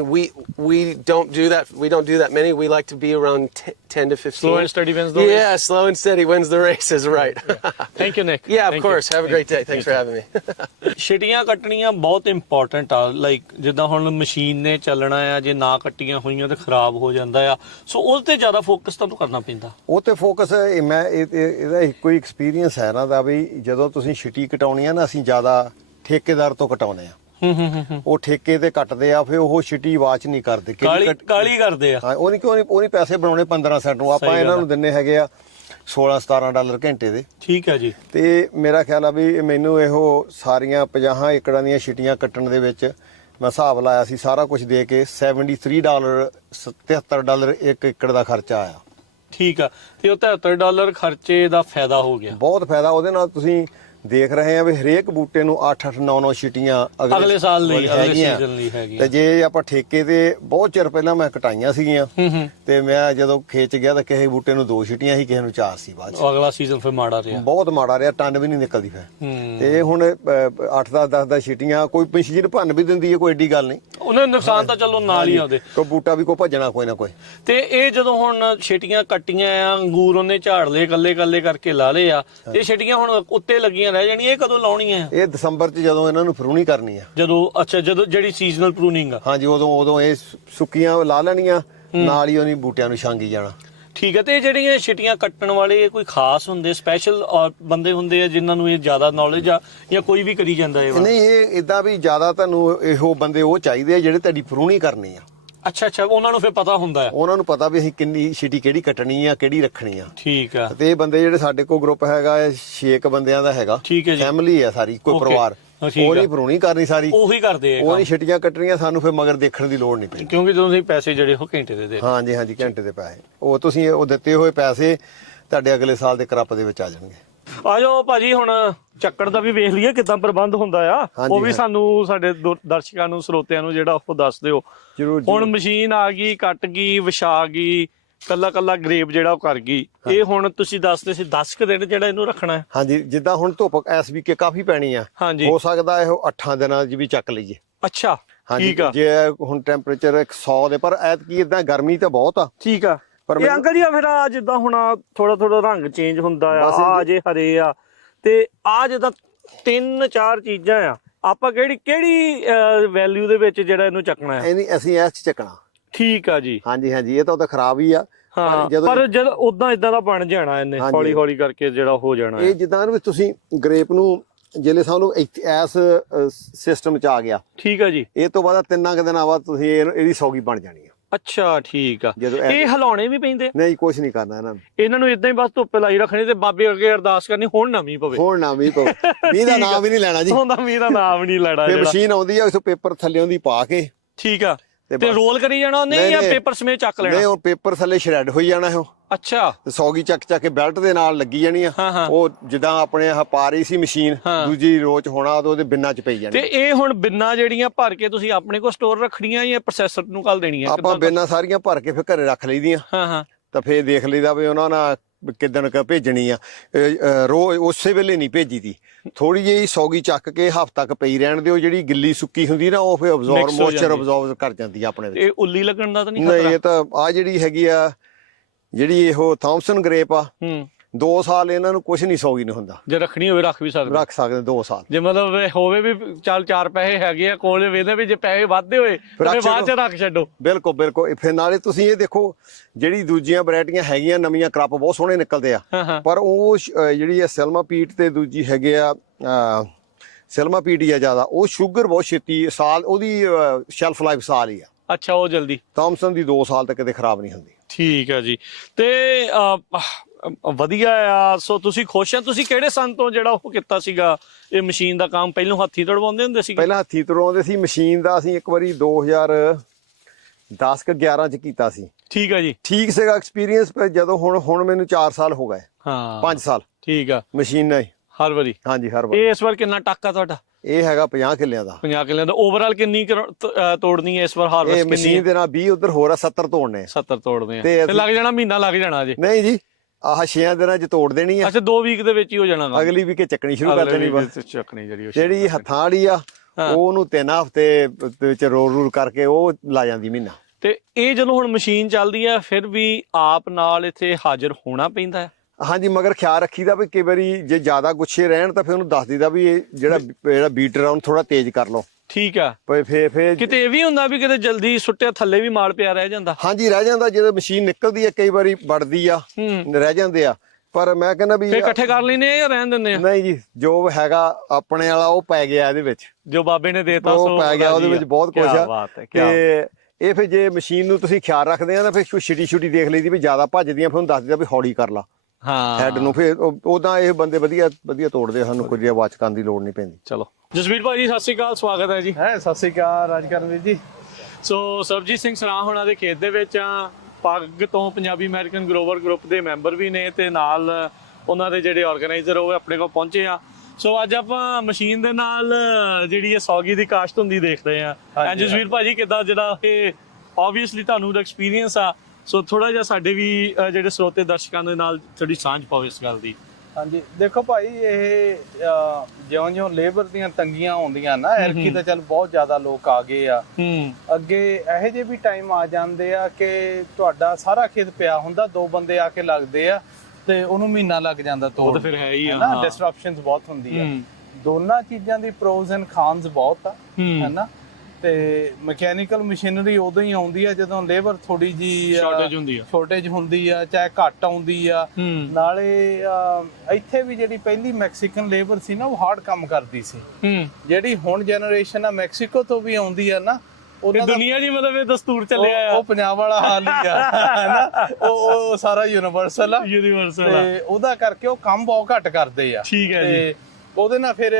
We don't do that. We don't do that many. We like to be around 10 to 15. Slow and steady wins the race? Yeah, slow and steady wins the race is right. Thank you, Nick. Yeah, of course. Have a great day. Thanks for having me. ਛਿਟੀਆਂ ਕੱਟਣੀਆਂ ਬਹੁਤ important ਆ, like ਜਿੱਦਾਂ ਹੁਣ machine ਨੇ ਚੱਲਣਾ ਆ, ਜੇ ਨਾ ਕੱਟੀਆਂ ਹੋਈਆਂ ਤਾਂ ਖਰਾਬ ਹੋ ਜਾਂਦਾ ਆ, ਸੋ ਉਹਦੇ ਤੇ ਜ਼ਿਆਦਾ ਫੋਕਸ ਤੁਹਾਨੂੰ ਕਰਨਾ ਪੈਂਦਾ। ਉਹ ਤੇ ਫੋਕਸ ਇਹਦਾ ਇੱਕੋ ਹੀ ਐਕਸਪੀਰੀਅੰਸ ਹੈ ਨਾ ਦਾ ਵੀ ਜਦੋਂ ਤੁਸੀਂ ਛਿਟੀ ਕਟਾਉਣੀ ਆ ਨਾ, ਅਸੀਂ ਜ਼ਿਆਦਾ ਠੇਕੇਦਾਰ ਤੋਂ ਕਟਾਉਨੇ ਆ। ਉਹ ਠੇਕੇ ਤੇ ਕੱਟਦੇ ਆ, ਫਿਰ ਉਹ ਛਿਟੀ ਵਾਚ ਨਹੀਂ ਕਰਦੇ, ਕਾਲੀ ਕਰਦੇ ਆ। ਹਾਂ, ਉਹ ਨਹੀਂ ਪੈਸੇ ਬਣਾਉਣੇ 15 ਸੈਂਟ ਨੂੰ, ਆਪਾਂ ਇਹਨਾਂ ਨੂੰ ਦਿੰਨੇ ਹੈਗੇ ਆ $16-17 ਘੰਟੇ ਦੇ। ਠੀਕ ਹੈ ਜੀ। ਤੇ ਮੇਰਾ ਖਿਆਲ ਆ ਵੀ ਮੈਨੂੰ ਇਹੋ ਸਾਰੀਆਂ 50 ਏਕੜਾਂ ਦੀਆਂ ਛਿਟੀਆਂ ਕੱਟਣ ਦੇ ਵਿੱਚ ਮੈਂ ਹਿਸਾਬ ਲਾਇਆ ਸੀ, ਸਾਰਾ ਕੁਝ ਦੇ ਕੇ $73 ਇੱਕ ਏਕੜ ਦਾ ਖਰਚਾ ਆਇਆ। ਠੀਕ ਆ, ਤੇ ਉਹ $73 ਖਰਚੇ ਦਾ ਫਾਇਦਾ ਹੋ ਗਿਆ। ਬਹੁਤ ਫਾਇਦਾ ਉਹਦੇ ਨਾਲ। ਤੁਸੀਂ ਦੇਖ ਰਹੇ ਆ ਵੀ ਹਰੇਕ ਬੂਟੇ ਨੂੰ 8-8 9-9 ਛਿਟੀਆਂ ਅਗਲੇ ਸਾਲ ਲਈ, ਅਗਲੇ ਸੀਜ਼ਨ ਲਈ ਹੈਗੀਆਂ। ਤੇ ਜੇ ਆਪਾਂ ਠੇਕੇ ਤੇ ਬਹੁਤ ਚਿਰ ਪਹਿਲਾਂ ਮੈਂ ਕਟਾਈਆਂ ਸੀਗੀਆਂ, ਤੇ ਮੈਂ ਜਦੋਂ ਖੇਚ ਗਿਆ ਤਾਂ ਕਿਸੇ ਬੂਟੇ ਨੂੰ 2 ਛਿਟੀਆਂ ਸੀ, ਕਿਸੇ ਨੂੰ 4 ਸੀ। ਬਾਅਦ ਅਗਲਾ ਸੀਜ਼ਨ ਫਿਰ ਮਾੜਾ ਰਿਹਾ, ਬਹੁਤ ਮਾੜਾ ਰਿਹਾ, ਟਨ ਵੀ ਨਹੀਂ ਨਿਕਲਦੀ ਫਿਰ। ਤੇ ਹੁਣ 8-10 ਛਿਟੀਆਂ, ਕੋਈ ਮਸ਼ੀਨ ਭੰਨ ਵੀ ਦਿੰਦੀ ਹੈ, ਕੋਈ ਏਡੀ ਗੱਲ ਨਹੀਂ। ਉਹਨਾਂ ਨੁਕਸਾਨ ਤਾਂ ਚਲੋ ਨਾਲ ਹੀ ਆਉਂਦੇ, ਕੋਈ ਬੂਟਾ ਵੀ ਕੋਈ ਭੱਜਣਾ ਕੋਈ ਨਾ ਕੋਈ। ਤੇ ਇਹ ਜਦੋਂ ਹੁਣ ਛਿਟੀਆਂ ਕੱਟੀਆਂ ਆ, ਅੰਗੂਰ ਉਹਨੇ ਝਾੜ ਲਏ, ਕੱਲੇ ਕਰਕੇ ਲਾ ਲਏ ਆ, ਤੇ ਛਿਟੀਆਂ ਹੁਣ ਉੱਤੇ ਲੱਗੀਆਂ ਰਹਿ ਜਾਣੀਆਂ, ਇਹ ਕਦੋਂ ਲਾਉਣੀਆਂ? ਇਹ ਦਸੰਬਰ 'ਚ ਜਦੋਂ ਇਹਨਾਂ ਨੂੰ ਪ੍ਰੂਨਿੰਗ ਕਰਨੀ ਆ। ਜਦੋਂ ਜਿਹੜੀ ਸੀਜ਼ਨਲ ਪ੍ਰੂਨਿੰਗ ਆ? ਹਾਂਜੀ, ਉਦੋਂ ਇਹ ਸੁੱਕੀਆਂ ਲਾ ਲੈਣੀਆਂ, ਨਾਲ ਹੀ ਉਹਨੀ ਬੂਟਿਆਂ ਨੂੰ ਛਾਂਗੀ ਜਾਣਾ। ਠੀਕ ਹੈ। ਤੇ ਜਿਹੜੀਆਂ ਛਿਟੀਆਂ ਕੱਟਣ ਵਾਲੇ ਕੋਈ ਖਾਸ ਹੁੰਦੇ, ਸਪੈਸ਼ਲ ਬੰਦੇ ਹੁੰਦੇ ਆ ਜਿਨ੍ਹਾਂ ਨੂੰ ਇਹ ਜ਼ਿਆਦਾ ਨੌਲੇਜ ਆ, ਜਾਂ ਕੋਈ ਵੀ ਕਰੀ ਜਾਂਦਾ ਇਹ? ਨਹੀਂ, ਇਹ ਇਦਾਂ ਵੀ ਜ਼ਿਆਦਾ ਤੁਹਾਨੂੰ ਇਹੋ ਬੰਦੇ ਉਹ ਚਾਹੀਦੇ ਆ ਜਿਹੜੇ ਤੁਹਾਡੀ ਪ੍ਰੂਨਿੰਗ ਕਰਨੀ ਆ। ਅੱਛਾ ਅੱਛਾ, ਉਹਨਾਂ ਨੂੰ ਫਿਰ ਪਤਾ ਹੁੰਦਾ ਹੈ। ਉਹਨਾਂ ਨੂੰ ਪਤਾ ਵੀ ਅਸੀਂ ਕਿੰਨੀ ਛਿਟੀ ਕਿਹੜੀ ਕੱਟਣੀ ਆ ਕਿਹੜੀ ਰੱਖਣੀ ਆ। ਠੀਕ ਆ। ਤੇ ਇਹ ਬੰਦੇ ਜਿਹੜੇ ਸਾਡੇ ਕੋਲ ਗਰੁੱਪ ਹੈਗਾ 6 ਬੰਦਿਆਂ ਦਾ ਹੈਗਾ। ਠੀਕ ਹੈ ਜੀ। ਫੈਮਿਲੀ ਆ ਸਾਰੀ, ਕੋਈ ਪਰਿਵਾਰ। ਉਹ ਨਹੀਂ ਭਰੂਣੀ ਕਰਨੀ ਸਾਰੀ, ਉਹੀ ਕਰਦੇ ਆ। ਉਹ ਨਹੀਂ ਛਿਟੀਆਂ ਕੱਟਣੀਆਂ, ਸਾਨੂੰ ਫਿਰ ਮਗਰ ਦੇਖਣ ਦੀ ਲੋੜ ਨਹੀਂ ਪੈਂਦੀ, ਕਿਉਂਕਿ ਤੁਸੀਂ ਪੈਸੇ ਜਿਹੜੇ ਉਹ ਘੰਟੇ ਦੇ ਦੇ। ਹਾਂਜੀ ਹਾਂਜੀ, ਘੰਟੇ ਦੇ ਪੈਸੇ ਉਹ ਤੁਸੀਂ ਉਹ ਦਿੱਤੇ ਹੋਏ ਪੈਸੇ ਤੁਹਾਡੇ ਅਗਲੇ ਸਾਲ ਦੇ ਕਰੱਪ ਦੇ ਵਿੱਚ ਆ ਜਾਣਗੇ। ਆ ਜਾਓ ਭਾਜੀ, ਹੁਣ ਚੱਕੜ ਦਾ ਵੀ ਵੇਖ ਲਈਏ ਕਿੱਦਾਂ ਪ੍ਰਬੰਧ ਹੁੰਦਾ ਆ। ਉਹ ਵੀ ਸਾਨੂੰ ਸਾਡੇ ਦਰਸ਼ਕਾਂ ਨੂੰ ਸਰੋਤਿਆਂ ਨੂੰ ਜਿਹੜਾ ਉਹ ਦੱਸ ਦਿਓ ਜਰੂਰ। ਹੁਣ ਮਸ਼ੀਨ ਆ ਗਈ, ਕੱਟ ਗਈ, ਵਿਛਾ ਗਈ, ਕੱਲਾ ਕੱਲਾ ਗਰੇਪ ਜਿਹੜਾ ਉਹ ਕਰ ਗਈ। ਇਹ ਹੁਣ ਤੁਸੀਂ ਦੱਸਦੇ ਸੀ 10 ਕੁ ਦਿਨ ਜਿਹੜਾ ਇਹਨੂੰ ਰੱਖਣਾ ਹੈ। ਹਾਂਜੀ, ਜਿੱਦਾਂ ਹੁਣ ਧੁੱਪ ਐਸ ਵੀ ਕੇ ਕਾਫੀ ਪੈਣੀ ਆ, ਹੋ ਸਕਦਾ ਇਹ 8 ਦਿਨਾਂ 'ਚ ਵੀ ਚੱਕ ਲਈਏ। ਅੱਛਾ ਠੀਕ ਆ। ਜੇ ਹੁਣ ਟੈਂਪਰੇਚਰ 100 ਦੇ, ਪਰ ਐਤਕੀ ਇਦਾਂ ਗਰਮੀ ਤਾਂ ਬਹੁਤ ਆ। ਠੀਕ ਆ। ਪਰ ਇਹ ਅੰਕਲ ਜੀ ਫਿਰ ਆ ਜਿੱਦਾਂ ਹੁਣ ਥੋੜਾ ਥੋੜਾ ਰੰਗ ਚੇਂਜ ਹੁੰਦਾ ਆ ਜੇ ਹਰੇ ਆ, ਤੇ ਆ ਜਿੱਦਾਂ 3-4 ਚੀਜ਼ਾਂ ਆ, ਆਪਾਂ ਕਿਹੜੀ ਵੈਲਿਊ ਦੇ ਵਿੱਚ ਜਿਹੜਾ ਇਹਨੂੰ ਚੱਕਣਾ ਹੈ? ਅਸੀਂ ਇਸ 'ਚ ਚੱਕਣਾ। ਠੀਕ ਆ ਜੀ। ਹਾਂਜੀ ਹਾਂਜੀ, ਇਹ ਤਾਂ ਉਹਦਾ ਖਰਾਬ ਹੀ ਆ। ਪਰ ਜਦ ਉਦਾਂ ਇਦਾਂ ਦਾ ਬਣ ਜਾਣਾ ਇਹਨੇ, ਹੌਲੀ ਹੌਲੀ ਕਰਕੇ ਜਿਹੜਾ ਹੋ ਜਾਣਾ। ਇਹ ਜਿੱਦਾਂ ਵੀ ਤੁਸੀਂ ਗ੍ਰੇਪ ਨੂੰ ਜਿਹੜੇ ਸਾਨੂੰ ਇਸ ਸਿਸਟਮ 'ਚ ਆ ਗਿਆ। ਠੀਕ ਆ ਜੀ। ਇਹ ਤੋਂ ਬਾਅਦ 3 ਦਿਨਾਂ ਬਾਅਦ ਤੁਸੀਂ ਇਹਦੀ ਸੌਗੀ ਬਣ ਜਾਣੀ ਆ। ਅੱਛਾ ਠੀਕ ਆ। ਇਹ ਹਿਲਾਉਣੇ ਵੀ ਪੈਂਦੇ? ਨਹੀਂ, ਕੁਝ ਨਹੀਂ ਕਰਨਾ ਇਹਨਾਂ ਨੂੰ ਇਦਾਂ ਹੀ ਬਸ ਧੁੱਪੇ ਲਾਈ ਰੱਖਣੀ ਤੇ ਬਾਬੇ ਅੱਗੇ ਅਰਦਾਸ ਕਰਨੀ ਹੁਣ ਨਾ ਮੀਂਹ ਪਵੇ। ਹੁਣ ਨਾ ਮੀਂਹ ਪਵੇ, ਮੀਂਹ ਦਾ ਨਾਮ ਵੀ ਨਹੀਂ ਲੈਣਾ ਜੀ। ਹੁੰਦਾ ਮੀਂਹ ਦਾ ਨਾਮ ਵੀ ਨਹੀਂ ਲੈਣਾ। ਤੇ ਮਸ਼ੀਨ ਆਉਂਦੀ ਆ, ਉਸ ਪੇਪਰ ਥੱਲੇ ਦੀ ਪਾ ਕੇ। ਠੀਕ ਆ। ਤੇ ਰੋਲ ਕਰੀ ਜਾਣਾ ਨਹੀਂ, ਜਾਂ ਪੇਪਰ ਸਮੇਤ ਚੱਕ ਲੈਣਾ? ਨਹੀਂ, ਉਹ ਪੇਪਰ ਥੱਲੇ ਸ਼ਰੈਡ ਹੋਈ ਜਾਣਾ ਉਹ। ਅੱਛਾ। ਤੇ ਸੌਗੀ ਚੱਕ ਕੇ ਬੈਲਟ ਦੇ ਨਾਲ ਲੱਗੀ ਜਾਣੀ ਆ। ਉਹ ਜਿੱਦਾਂ ਆਪਣੇ ਆਹ ਪਾ ਰਹੀ ਸੀ ਮਸ਼ੀਨ, ਦੂਜੀ ਰੋਚ ਹੋਣਾ ਉਹਦੇ ਬਿੰਨਾਂ 'ਚ ਪਈ ਜਾਣੀ। ਤੇ ਇਹ ਹੁਣ ਬਿੰਨਾਂ ਜਿਹੜੀਆਂ ਭਰ ਕੇ ਤੁਸੀਂ ਆਪਣੇ ਕੋਲ ਸਟੋਰ ਰੱਖਣੀਆਂ ਜਾਂ ਪ੍ਰੋਸੈਸਰ ਨੂੰ ਕੱਲ ਦੇਣੀਆਂ? ਆਪਾਂ ਬਿੰਨਾਂ ਸਾਰੀਆਂ ਭਰ ਕੇ ਫਿਰ ਘਰੇ ਰੱਖ ਲਈਦੀਆਂ। ਤਾਂ ਫੇਰ ਦੇਖ ਲਈਦਾ ਵੀ ਉਹਨਾਂ ਨਾਲ ਕਿੱਦਣ ਭੇਜਣੀ ਆ। ਰੋਜ਼ ਉਸੇ ਵੇਲੇ ਨਹੀਂ ਭੇਜੀ ਦੀ, ਥੋੜੀ ਜਿਹੀ ਸੌਗੀ ਚੱਕ ਕੇ ਹਫ਼ਤਾ ਤੱਕ ਪਈ ਰਹਿਣ ਦਿਓ। ਜਿਹੜੀ ਗਿੱਲੀ ਸੁੱਕੀ ਹੁੰਦੀ ਨਾ, ਉਹ ਫੇਰ ਮੋਇਸਚਰ ਅਬਜ਼ੌਰਬ ਕਰ ਜਾਂਦੀ ਆ ਆਪਣੇ ਵਿੱਚ। ਇਹ ਉੱਲੀ ਲੱਗਣ ਦਾ ਤਾਂ ਨਹੀਂ ਖਤਰਾ? ਨਹੀਂ, ਇਹ ਤਾਂ ਆ ਜਿਹੜੀ ਹੈਗੀ ਆ, ਜਿਹੜੀ ਇਹੋ ਥਾਮਸਨ ਗ੍ਰੇਪ ਆ, 2 ਸਾਲ ਇਹਨਾਂ ਨੂੰ ਕੁਝ ਨਹੀਂ ਸੌਗੀ ਨਹੀਂ ਹੁੰਦਾ। ਜੇ ਰੱਖਣੀ ਹੋਵੇ ਰੱਖ ਵੀ ਸਕਦੇ 2 ਸਾਲ। ਜੇ ਮਤਲਬ ਹੋਵੇ ਵੀ ਚੱਲ 4 ਪੈਸੇ ਹੈਗੇ ਆ ਕੋਲ, ਵੇਖਦੇ ਵੀ ਜੇ ਪੈਸੇ ਵੱਧਦੇ ਹੋਏ ਫਿਰ ਬਾਅਦ ਚ ਰੱਖ ਛੱਡੋ। ਬਿਲਕੁਲ ਬਿਲਕੁਲ। ਫਿਰ ਨਾਲੇ ਤੁਸੀਂ ਇਹ ਦੇਖੋ, ਜਿਹੜੀ ਦੂਜੀਆਂ ਵੈਰਾਈਟੀਆਂ ਹੈਗੀਆਂ ਨਵੀਆਂ, ਕ੍ਰਪ ਬਹੁਤ ਸੋਹਣੇ ਨਿਕਲਦੇ ਆ, ਪਰ ਉਹ ਜਿਹੜੀ ਆ ਸੈਲਮਾ ਪੀਟ ਤੇ ਦੂਜੀ ਹੈਗੇ ਆ ਸੈਲਮਾ ਪੀਟ ਹੀ ਆ ਜ਼ਿਆਦਾ, ਉਹ ਸ਼ੂਗਰ ਬਹੁਤ ਛੇਤੀ ਸਾਲ, ਉਹਦੀ ਸ਼ੈਲਫ ਲਾਈਫ ਸਾਲ ਹੀ ਆ। ਅੱਛਾ, ਉਹ ਜਲਦੀ। ਥਾਮਸਨ ਦੀ 2 ਸਾਲ ਤੱਕ ਕਦੇ ਖਰਾਬ ਨਹੀਂ ਹੁੰਦੀ। ਠੀਕ ਆ ਜੀ। ਤੇ ਵਧੀਆ ਆ। ਸੋ ਤੁਸੀਂ ਖੁਸ਼ ਆ? ਤੁਸੀਂ ਕਿਹੜੇ ਸੰਨ ਤੋਂ ਜਿਹੜਾ ਉਹ ਕੀਤਾ ਸੀਗਾ ਇਹ ਮਸ਼ੀਨ ਦਾ ਕੰਮ? ਪਹਿਲਾਂ ਹੱਥੀਂ ਤੜਵਾਉਂਦੇ ਹੁੰਦੇ ਸੀ? ਪਹਿਲਾਂ ਹੱਥੀਂ ਤੜਵਾਉਂਦੇ ਸੀ। ਮਸ਼ੀਨ ਦਾ ਅਸੀਂ ਇੱਕ ਵਾਰੀ 2010-11 ਚ ਕੀਤਾ ਸੀ। ਠੀਕ ਆ ਜੀ। ਠੀਕ ਸੀਗਾ ਐਕਸਪੀਰੀਅੰਸ। ਪਰ ਜਦੋਂ ਹੁਣ ਮੈਨੂੰ 4 ਸਾਲ ਹੋ ਗਏ। 5 ਸਾਲ। ਠੀਕ ਆ। ਮਸ਼ੀਨ ਨਾਲ ਹਰ ਵਾਰੀ? ਹਾਂਜੀ, ਹਰ ਵਾਰੀ। ਇਸ ਵਾਰ ਕਿੰਨਾ ਟੱਕ ਆ ਤੁਹਾਡਾ? ਇਹ ਹੈਗਾ 50 ਕਿੱਲਿਆਂ ਦਾ। 50 ਕਿੱਲਿਆਂ ਦਾ। ਓਵਰਆਲ ਕਿੰਨੀ ਤੋੜਨੀ ਹੈ ਇਸ ਵਾਰ ਹਾਰਵੈਸਟ? ਇਹ ਮਸ਼ੀਨ ਦੇ ਨਾਲ 20 ਉਧਰ ਹੋਰ ਆ, 70 ਤੋੜਨੇ। 70 ਤੋੜਨੇ ਆ ਤੇ ਲੱਗ ਜਾਣਾ ਮਹੀਨਾ ਲੱਗ ਜਾਣਾ ਜੀ? ਨਹੀਂ ਜੀ, ਆਹ 6 ਦਿਨਾਂ ਚ ਤੋੜ ਦੇਣੀ ਆ। ਅੱਛਾ, 2 ਵੀਕ ਦੇ ਵਿੱਚ ਹੀ ਹੋ ਜਾਣਾ? ਅਗਲੀ ਵੀਕ ਚੱਕਣੀ ਸ਼ੁਰੂ ਕਰ ਦੇਣੀ। ਚੱਕਣੀ ਜਿਹੜੀ ਹੱਥਾਂ ਵਾਲੀ ਆ, ਉਹਨੂੰ 3 ਹਫ਼ਤੇ ਵਿੱਚ ਰੋਲ ਕਰਕੇ ਉਹ ਲਾ ਜਾਂਦੀ ਮਹੀਨਾ। ਤੇ ਇਹ ਜਦੋਂ ਹੁਣ ਮਸ਼ੀਨ ਚੱਲਦੀ ਆ, ਫਿਰ ਵੀ ਆਪ ਨਾਲ ਇੱਥੇ ਹਾਜ਼ਰ ਹੋਣਾ ਪੈਂਦਾ ਹੈ? ਹਾਂਜੀ, ਮਗਰ ਖਿਆਲ ਰੱਖੀਦਾ ਵੀ ਕਈ ਵਾਰੀ ਜੇ ਜ਼ਿਆਦਾ ਗੁੱਛੇ ਰਹਿਣ ਤਾਂ ਫਿਰ ਉਹਨੂੰ ਦੱਸ ਦਈਦਾ ਵੀ ਇਹ ਜਿਹੜਾ ਬੀਟਰ ਆ ਉਹਨੂੰ ਥੋੜਾ ਤੇਜ਼ ਕਰ ਲਓ। ਠੀਕ ਆ। ਫੇਰ ਕਿਤੇ ਇਹ ਵੀ ਹੁੰਦਾ ਵੀ ਕਿਤੇ ਜਲਦੀ ਸੁੱਟਿਆ ਥੱਲੇ ਵੀ ਮਾਲ ਪਿਆ ਰਹਿ ਜਾਂਦਾ? ਹਾਂਜੀ, ਰਹਿ ਜਾਂਦਾ। ਜਦੋਂ ਮਸ਼ੀਨ ਨਿਕਲਦੀ ਆ ਕਈ ਵਾਰੀ ਵੜਦੀ ਆ, ਰਹਿ ਜਾਂਦੇ ਆ। ਪਰ ਮੈਂ ਕਹਿੰਦਾ ਵੀ ਇਕੱਠੇ ਕਰ ਲੈਨੇ ਆ ਜਾਂ ਰਹਿਣ ਦਿੰਦੇ ਆ? ਨਹੀਂ ਜੀ, ਜੋ ਹੈਗਾ ਆਪਣੇ ਵਾਲਾ ਉਹ ਪੈ ਗਿਆ ਇਹਦੇ ਵਿੱਚ, ਜੋ ਬਾਬੇ ਨੇ ਦੇਤਾ ਉਹ ਪੈ ਗਿਆ। ਉਹਦੇ ਵਿੱਚ ਬਹੁਤ ਕੁਝ ਆ। ਤੇ ਇਹ ਫਿਰ ਜੇ ਮਸ਼ੀਨ ਨੂੰ ਤੁਸੀਂ ਖਿਆਲ ਰੱਖਦੇ ਆ ਨਾ, ਫਿਰ ਛਿਟੀ ਦੇਖ ਲਈਦੀ ਵੀ ਜ਼ਿਆਦਾ ਭੱਜਦੀਆਂ, ਫਿਰ ਉਹਨੂੰ ਦੱਸ ਦਿੰਦਾ ਵੀ ਹੌਲੀ ਕਰ ਲਾ ਹੈਡ ਨੂੰ। ਫਿਰ ਉਦਾਂ ਇਹ ਬੰਦੇ ਵਧੀਆ ਤੋੜਦੇ, ਸਾਨੂੰ ਕੁਝ ਆਵਾਜ਼ ਕਰਨ ਦੀ ਲੋੜ ਨਹੀਂ ਪੈਂਦੀ। ਚਲੋ ਜਸਵੀਰ ਭਾਈ, ਸਤਿ ਸ਼੍ਰੀ ਅਕਾਲ, ਸਵਾਗਤ ਹੈ ਜੀ। ਸਤਿ ਸ਼੍ਰੀ ਅਕਾਲ ਰਾਜਕਰਨਵੀਰ ਜੀ। ਸੋ ਸਰਬਜੀਤ ਸਿੰਘ ਸਰਾਂ ਹੋਣਾ ਦੇ ਖੇਤ ਦੇ ਵਿੱਚ ਆ। ਪੱਗ ਤੋਂ ਪੰਜਾਬੀ ਅਮਰੀਕਨ ਗਰੋਵਰ ਗਰੁੱਪ ਦੇ ਮੈਂਬਰ ਵੀ ਨੇ, ਤੇ ਨਾਲ ਉਹਨਾਂ ਦੇ ਜਿਹੜੇ ਆਰਗੇਨਾਈਜ਼ਰ ਉਹ ਆਪਣੇ ਕੋਲ ਪਹੁੰਚੇ ਆ। ਸੋ ਅੱਜ ਆਪਾਂ ਮਸ਼ੀਨ ਦੇ ਨਾਲ ਜਿਹੜੀ ਇਹ ਸੌਗੀ ਦੀ ਕਾਸ਼ਤ ਹੁੰਦੀ ਦੇਖਦੇ ਆ। ਜਸਵੀਰ ਭਾਜੀ, ਕਿੱਦਾਂ ਜਿਹੜਾ ਇਹ ਆਬਵੀਅਸਲੀ ਤੁਹਾਨੂੰ ਦਾ ਐਕਸਪੀਰੀਅੰਸ ਆ, ਸੋ ਥੋੜਾ ਜਿਹਾ ਸਾਡੇ ਵੀ ਜਿਹੜੇ ਸਰੋਤੇ ਦਰਸ਼ਕਾਂ ਦੇ ਨਾਲ ਥੋੜੀ ਸਾਂਝ ਪਾਓ ਇਸ ਗੱਲ ਦੀ। ਹਾਂਜੀ, ਦੇਖੋ ਭਾਈ, ਇਹ ਜਿਉਂ-ਜਿਉਂ ਲੇਬਰ ਦੀਆਂ ਤੰਗੀਆਂ ਆਉਂਦੀਆਂ ਨਾ, ਐਰਕੀ ਤਾਂ ਚੱਲ ਬਹੁਤ ਜ਼ਿਆਦਾ ਲੋਕ ਆ ਗਏ ਆ। ਅੱਗੇ ਇਹੋ ਜਿਹੇ ਵੀ ਟਾਈਮ ਆ ਜਾਂਦੇ ਆ ਕਿ ਤੁਹਾਡਾ ਸਾਰਾ ਖੇਤ ਪਿਆ ਹੁੰਦਾ, 2 ਬੰਦੇ ਆ ਕੇ ਲੱਗਦੇ ਆ ਤੇ ਉਹਨੂੰ ਮਹੀਨਾ ਲੱਗ ਜਾਂਦਾ ਤੋੜ। ਫਿਰ ਹੈ ਹੀ ਆ ਨਾ, ਡਿਸਟਰਪਸ਼ਨਸ ਬਹੁਤ ਹੁੰਦੀ ਆ। ਦੋਨਾਂ ਚੀਜ਼ਾਂ ਦੀ ਪ੍ਰੋਜ਼ ਐਂਡ ਖਾਨਸ ਬਹੁਤ ਆ, ਹੈਨਾ। ਤੇ ਮਕੈਨੀਕਲ ਮਸ਼ੀਨਰੀ ਉਦੋਂ ਹੀ ਆਉਂਦੀ ਆ ਜਦੋਂ ਲੇਬਰ ਥੋੜੀ ਜੀ ਸ਼ਾਰਟੇਜ ਹੁੰਦੀ ਆ, ਚਾਹੇ ਘੱਟ ਆਉਂਦੀ ਆ। ਨਾਲੇ ਇੱਥੇ ਵੀ ਜਿਹੜੀ ਪਹਿਲੀ ਮੈਕਸੀਕਨ ਲੇਬਰ ਸੀ ਨਾ, ਉਹ ਹਾਰਡ ਕੰਮ ਕਰਦੀ ਸੀ। ਜਿਹੜੀ ਹੁਣ ਜਨਰੇਸ਼ਨ ਆ ਮੈਕਸੀਕੋ ਤੋਂ ਵੀ ਆਉਂਦੀ ਆ ਨਾ, ਉਹਨਾਂ ਦਾ ਦੁਨੀਆ ਦੀ ਮਤਲਬ ਇਹ ਦਸਤੂਰ ਚੱਲਿਆ ਆ ਉਹ ਪੰਜਾਬ ਵਾਲਾ ਹਾਲ ਹੀ ਆ ਹੈਨਾ। ਉਹ ਸਾਰਾ ਯੂਨੀਵਰਸਲ ਆ ਤੇ ਉਹਦਾ ਕਰਕੇ ਉਹ ਕੰਮ ਬਹੁਤ ਘੱਟ ਕਰਦੇ ਆ। ਠੀਕ ਹੈ ਜੀ। ਉਹਦੇ ਨਾਲ ਫਿਰ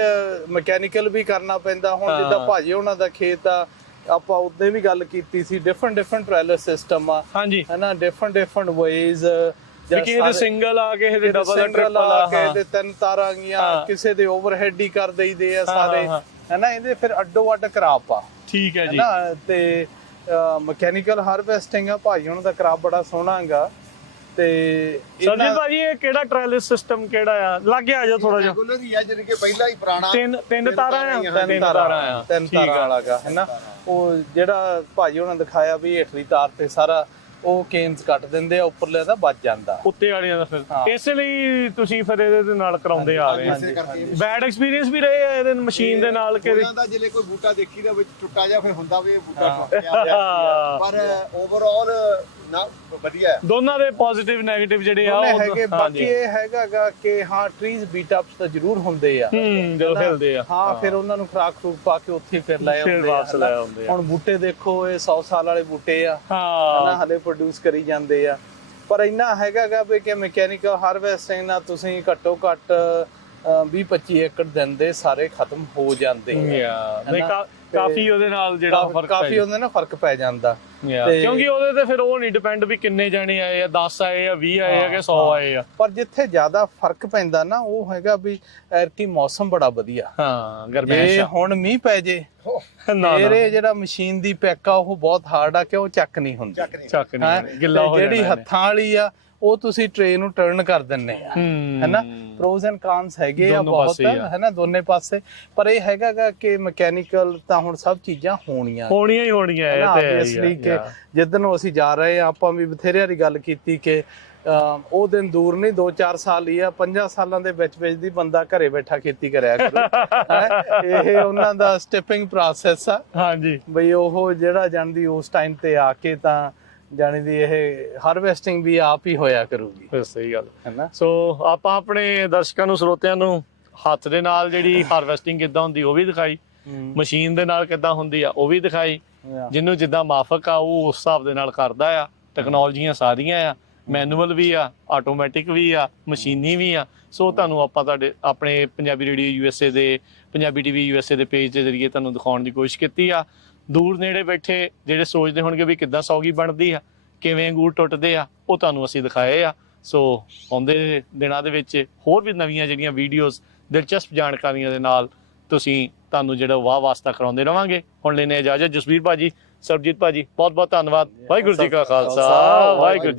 ਮਕੈਨੀਕਲ ਵੀ ਕਰਨਾ ਪੈਂਦਾ। ਹੁਣ ਜਿੱਦਾਂ ਭਾਜੀ ਉਹਨਾਂ ਦਾ ਖੇਤ ਆ, ਆਪਾਂ ਉਦੋਂ ਵੀ ਗੱਲ ਕੀਤੀ ਸੀ, ਡਿਫਰੈਂਟ ਟ੍ਰੇਲਰ ਸਿਸਟਮ ਆ ਹਾਂਜੀ ਹੈਨਾ, ਡਿਫਰੈਂਟ ਵੇਜ਼। ਕਿਸੇ ਦੇ ਸਿੰਗਲ ਆ, ਕਿਸੇ ਦੇ ਡਬਲ ਟ੍ਰਿਪਲ ਆ, ਕਿਸੇ ਦੇ 3 ਤਾਰਾਂ ਗਈਆਂ, ਕਿਸੇ ਦੇ ਓਵਰਹੈਡ ਹੀ ਕਰ ਦਈਦੇ ਆ ਸਾਰੇ ਹੈਨਾ। ਇਹਦੇ ਫਿਰ ਅੱਡੋ ਅੱਡ ਕਰਾਪ ਆ। ਠੀਕ ਹੈ ਜੀ। ਹੈਨਾ ਤੇ ਮਕੈਨੀਕਲ ਹਾਰਵੈਸਟਿੰਗ ਆ, ਭਾਜੀ ਉਹਨਾਂ ਦਾ ਕਰਾਪ ਬੜਾ ਸੋਹਣਾ ਹੈਗਾ। ਤੇ ਸਰਜੀਤ ਭਾਜੀ ਇਹ ਕਿਹੜਾ ਟ੍ਰੈਲਿਸ ਸਿਸਟਮ ਕਿਹੜਾ ਆ? ਲੱਗ ਆ ਜਾ ਥੋੜਾ ਜਿਹਾ। ਰੈਗੂਲਰ ਹੀ ਆ, ਜਿਹੜੀ ਕਿ ਪਹਿਲਾਂ ਹੀ ਪੁਰਾਣਾ ਤਿੰਨ ਤਾਰਾਂ ਆ। ਤਿੰਨ ਤਾਰਾਂ ਵਾਲਾ ਗਾ ਹੈਨਾ। ਉਹ ਜਿਹੜਾ ਭਾਜੀ ਉਹਨਾਂ ਦਿਖਾਇਆ ਵੀ ਹੇਠਲੀ ਤਾਰ ਤੇ ਸਾਰਾ ਉਹ ਕੇਨਸ ਕੱਟ ਦਿੰਦੇ ਆ, ਉੱਪਰਲੇ ਦਾ ਬਚ ਜਾਂਦਾ, ਉੱਤੇ ਵਾਲਿਆਂ ਦਾ। ਫਿਰ ਇਸੇ ਲਈ ਤੁਸੀਂ ਫਿਰ ਇਹਦੇ ਦੇ ਨਾਲ ਕਰਾਉਂਦੇ ਆ ਰਹੇ ਆ। ਬੈਡ ਐਕਸਪੀਰੀਅੰਸ ਵੀ ਰਹੇ ਆ ਇਹਦੇ ਮਸ਼ੀਨ ਦੇ ਨਾਲ ਕਿ ਦਾ ਜਿਹੜੇ ਕੋਈ ਬੂਟਾ ਦੇਖੀ ਦਾ ਵਿੱਚ ਟੁੱਟਾ ਜਾ ਫਿਰ ਹੁੰਦਾ ਵੀ ਇਹ ਬੂਟਾ ਟੁੱਟਿਆ, ਪਰ ਓਵਰਆਲ ਨਾ ਵਧੀਆ ਹੈ। ਦੋਨਾਂ ਦੇ ਪੋਜ਼ਿਟਿਵ ਨੈਗੇਟਿਵ ਜਿਹੜੇ ਆ ਉਹ ਹੈਗੇ। ਬਾਕੀ ਇਹ ਹੈਗਾ ਕਿ ਹਾਂ ਟਰੀਜ਼ ਬੀਟ ਅਪਸ ਤਾਂ ਜ਼ਰੂਰ ਹੁੰਦੇ ਆ ਜਦੋਂ ਹਿਲਦੇ ਆ। ਹਾਂ ਫਿਰ ਉਹਨਾਂ ਨੂੰ ਖਰਾਕ ਖਰੂਕ ਪਾ ਕੇ ਉੱਥੇ ਫਿਰ ਲੈ ਆਉਂਦੇ ਆ। ਹੁਣ ਬੂਟੇ ਦੇਖੋ, ਇਹ 100 ਸਾਲ ਵਾਲੇ ਬੂਟੇ ਆ ਹਨਾ, ਹਲੇ ਪ੍ਰੋਡਿਊਸ ਕਰੀ ਜਾਂਦੇ ਆ। ਪਰ ਇੰਨਾ ਹੈਗਾ ਵੀ ਕਿ ਮਕੈਨੀਕਲ ਹਾਰਵੈਸਟਿੰਗ ਨਾਲ ਤੁਸੀਂ ਘੱਟੋ ਘੱਟ 20-25 ਏਕੜ ਦਿਨ ਦੇ ਸਾਰੇ ਖਤਮ ਹੋ ਜਾਂਦੇ ਆ। ਕਾਫੀ ਉਹਦੇ ਨਾਲ ਜਿਹੜਾ ਉਹਦੇ ਨਾਲ ਫਰਕ ਪੈ ਜਾਂਦਾ। ਕਿਉਂਕਿ ਉਹਦੇ ਤੇ ਫਿਰ ਉਹ ਨਹੀਂ ਡਿਪੈਂਡ ਵੀ ਕਿੰਨੇ ਜਾਣੇ ਆਏ ਆ, 10 ਆਏ ਆ, 20 ਆਏ ਆ ਕਿ 100 ਆਏ ਆ। ਪਰ ਜਿੱਥੇ ਜ਼ਿਆਦਾ ਫਰਕ ਪੈਂਦਾ ਨਾ ਉਹ ਹੈਗਾ ਵੀ ਐਰਕੀ ਮੌਸਮ ਬੜਾ ਵਧੀਆ। ਹਾਂ ਗਰਮੈਸ਼। ਹੁਣ ਮੀਂਹ ਪੈ ਜੇ ਮੇਰੇ ਜਿਹੜਾ ਮਸ਼ੀਨ ਦੀ ਪੈਕ ਆ ਉਹ ਬਹੁਤ ਹਾਰਡ ਆ ਕਿ ਉਹ ਚੱਕ ਨਹੀਂ ਹੁੰਦੀ। ਚੱਕ ਨਹੀਂ ਗਿੱਲਾ ਹੋ ਜਿਹੜੀ ਹੱਥਾਂ ਵਾਲੀ ਆ ਉਹ ਤੁਸੀਂ ਟ੍ਰੇ ਨੂੰ ਟਰਨ ਕਰ ਦਿੰਨੇ ਆ ਹੈਨਾ। ਪ੍ਰੋਜ਼ ਐਂਡ ਕਾਨਸ ਹੈਗੇ ਆ ਬਹੁਤ ਹੈਨਾ ਦੋਨੇ ਪਾਸੇ। ਪਰ ਇਹ ਹੈਗਾ ਕਿ ਮਕੈਨੀਕਲ ਤਾਂ ਹੁਣ ਸਭ ਚੀਜ਼ਾਂ ਹੋਣੀਆਂ ਹੀ ਹੋਣੀਆਂ ਹੈ ਤੇ ਇਸ ਲਈ ਕਿ ਜਿੱਦਨ ਨੂੰ ਅਸੀਂ ਜਾ ਰਹੇ ਆ, ਆਪਾਂ ਵੀ ਬਥੇਰਿਆਂ ਦੀ ਗੱਲ ਕੀਤੀ ਕਿ ਉਹ ਦਿਨ ਦੂਰ ਨਹੀਂ, 2-4 ਸਾਲ ਹੀ ਆ, 5 ਸਾਲਾਂ ਦੇ ਵਿੱਚ ਦੀ ਬੰਦਾ ਘਰੇ ਬੈਠਾ ਖੇਤੀ ਕਰਿਆ ਕਰੂ। ਇਹ ਉਹਨਾਂ ਦਾ ਸਟੈਪਿੰਗ ਪ੍ਰੋਸੈਸ ਆ। ਹਾਂਜੀ ਬਈ ਉਹ ਜਿਹੜਾ ਜਾਂਦੀ ਉਸ ਟਾਈਮ ਤੇ ਆ ਕੇ ਤਾਂ ਜਾਣੀ ਦੀ ਇਹ ਹਾਰਵੈਸਟਿੰਗ ਵੀ ਆਪ ਹੀ ਹੋਇਆ ਕਰੂਗੀ। ਸਹੀ ਗੱਲ ਹੈਨਾ। ਸੋ ਆਪਾਂ ਆਪਣੇ ਦਰਸ਼ਕਾਂ ਨੂੰ, ਸਰੋਤਿਆਂ ਨੂੰ ਹੱਥ ਦੇ ਨਾਲ ਜਿਹੜੀ ਹਾਰਵੈਸਟਿੰਗ ਕਿੱਦਾਂ ਹੁੰਦੀ ਉਹ ਵੀ ਦਿਖਾਈ, ਮਸ਼ੀਨ ਦੇ ਨਾਲ ਕਿੱਦਾਂ ਹੁੰਦੀ ਆ ਉਹ ਵੀ ਦਿਖਾਈ। ਜਿਹਨੂੰ ਜਿੱਦਾਂ ਮਾਫਕ ਆ ਉਹ ਉਸ ਹਿਸਾਬ ਦੇ ਨਾਲ ਕਰਦਾ ਆ। ਟੈਕਨੋਲੋਜੀਆਂ ਸਾਰੀਆਂ ਆ, ਮੈਨੂਅਲ ਵੀ ਆ, ਆਟੋਮੈਟਿਕ ਵੀ ਆ, ਮਸ਼ੀਨੀ ਵੀ ਆ। ਸੋ ਤੁਹਾਨੂੰ ਆਪਾਂ ਤੁਹਾਡੇ ਆਪਣੇ ਪੰਜਾਬੀ ਰੇਡੀਓ USA ਦੇ, ਪੰਜਾਬੀ TV USA ਦੇ ਪੇਜ ਦੇ ਜ਼ਰੀਏ ਤੁਹਾਨੂੰ ਦਿਖਾਉਣ ਦੀ ਕੋਸ਼ਿਸ਼ ਕੀਤੀ ਆ। ਦੂਰ ਨੇੜੇ ਬੈਠੇ ਜਿਹੜੇ ਸੋਚਦੇ ਹੋਣਗੇ ਵੀ ਕਿੱਦਾਂ ਸੌਗੀ ਬਣਦੀ ਆ, ਕਿਵੇਂ ਅੰਗੂਰ ਟੁੱਟਦੇ ਆ, ਉਹ ਤੁਹਾਨੂੰ ਅਸੀਂ ਦਿਖਾਏ ਆ। ਸੋ ਆਉਂਦੇ ਦਿਨਾਂ ਦੇ ਵਿੱਚ ਹੋਰ ਵੀ ਨਵੀਆਂ ਜਿਹੜੀਆਂ ਵੀਡੀਓਜ਼, ਦਿਲਚਸਪ ਜਾਣਕਾਰੀਆਂ ਦੇ ਨਾਲ ਤੁਹਾਨੂੰ ਜਿਹੜਾ ਵਾਹ ਵਾਸਤਾ ਕਰਾਉਂਦੇ ਰਵਾਂਗੇ। ਹੁਣ ਲੈਣੇ ਇਜਾਜ਼ਤ। ਜਸਵੀਰ ਭਾਜੀ, ਸਰਬਜੀਤ ਭਾਜੀ, ਬਹੁਤ ਬਹੁਤ ਧੰਨਵਾਦ। ਵਾਹਿਗੁਰੂ ਜੀ ਕਾ ਖਾਲਸਾ, ਵਾਹਿਗੁਰੂ ਜੀ।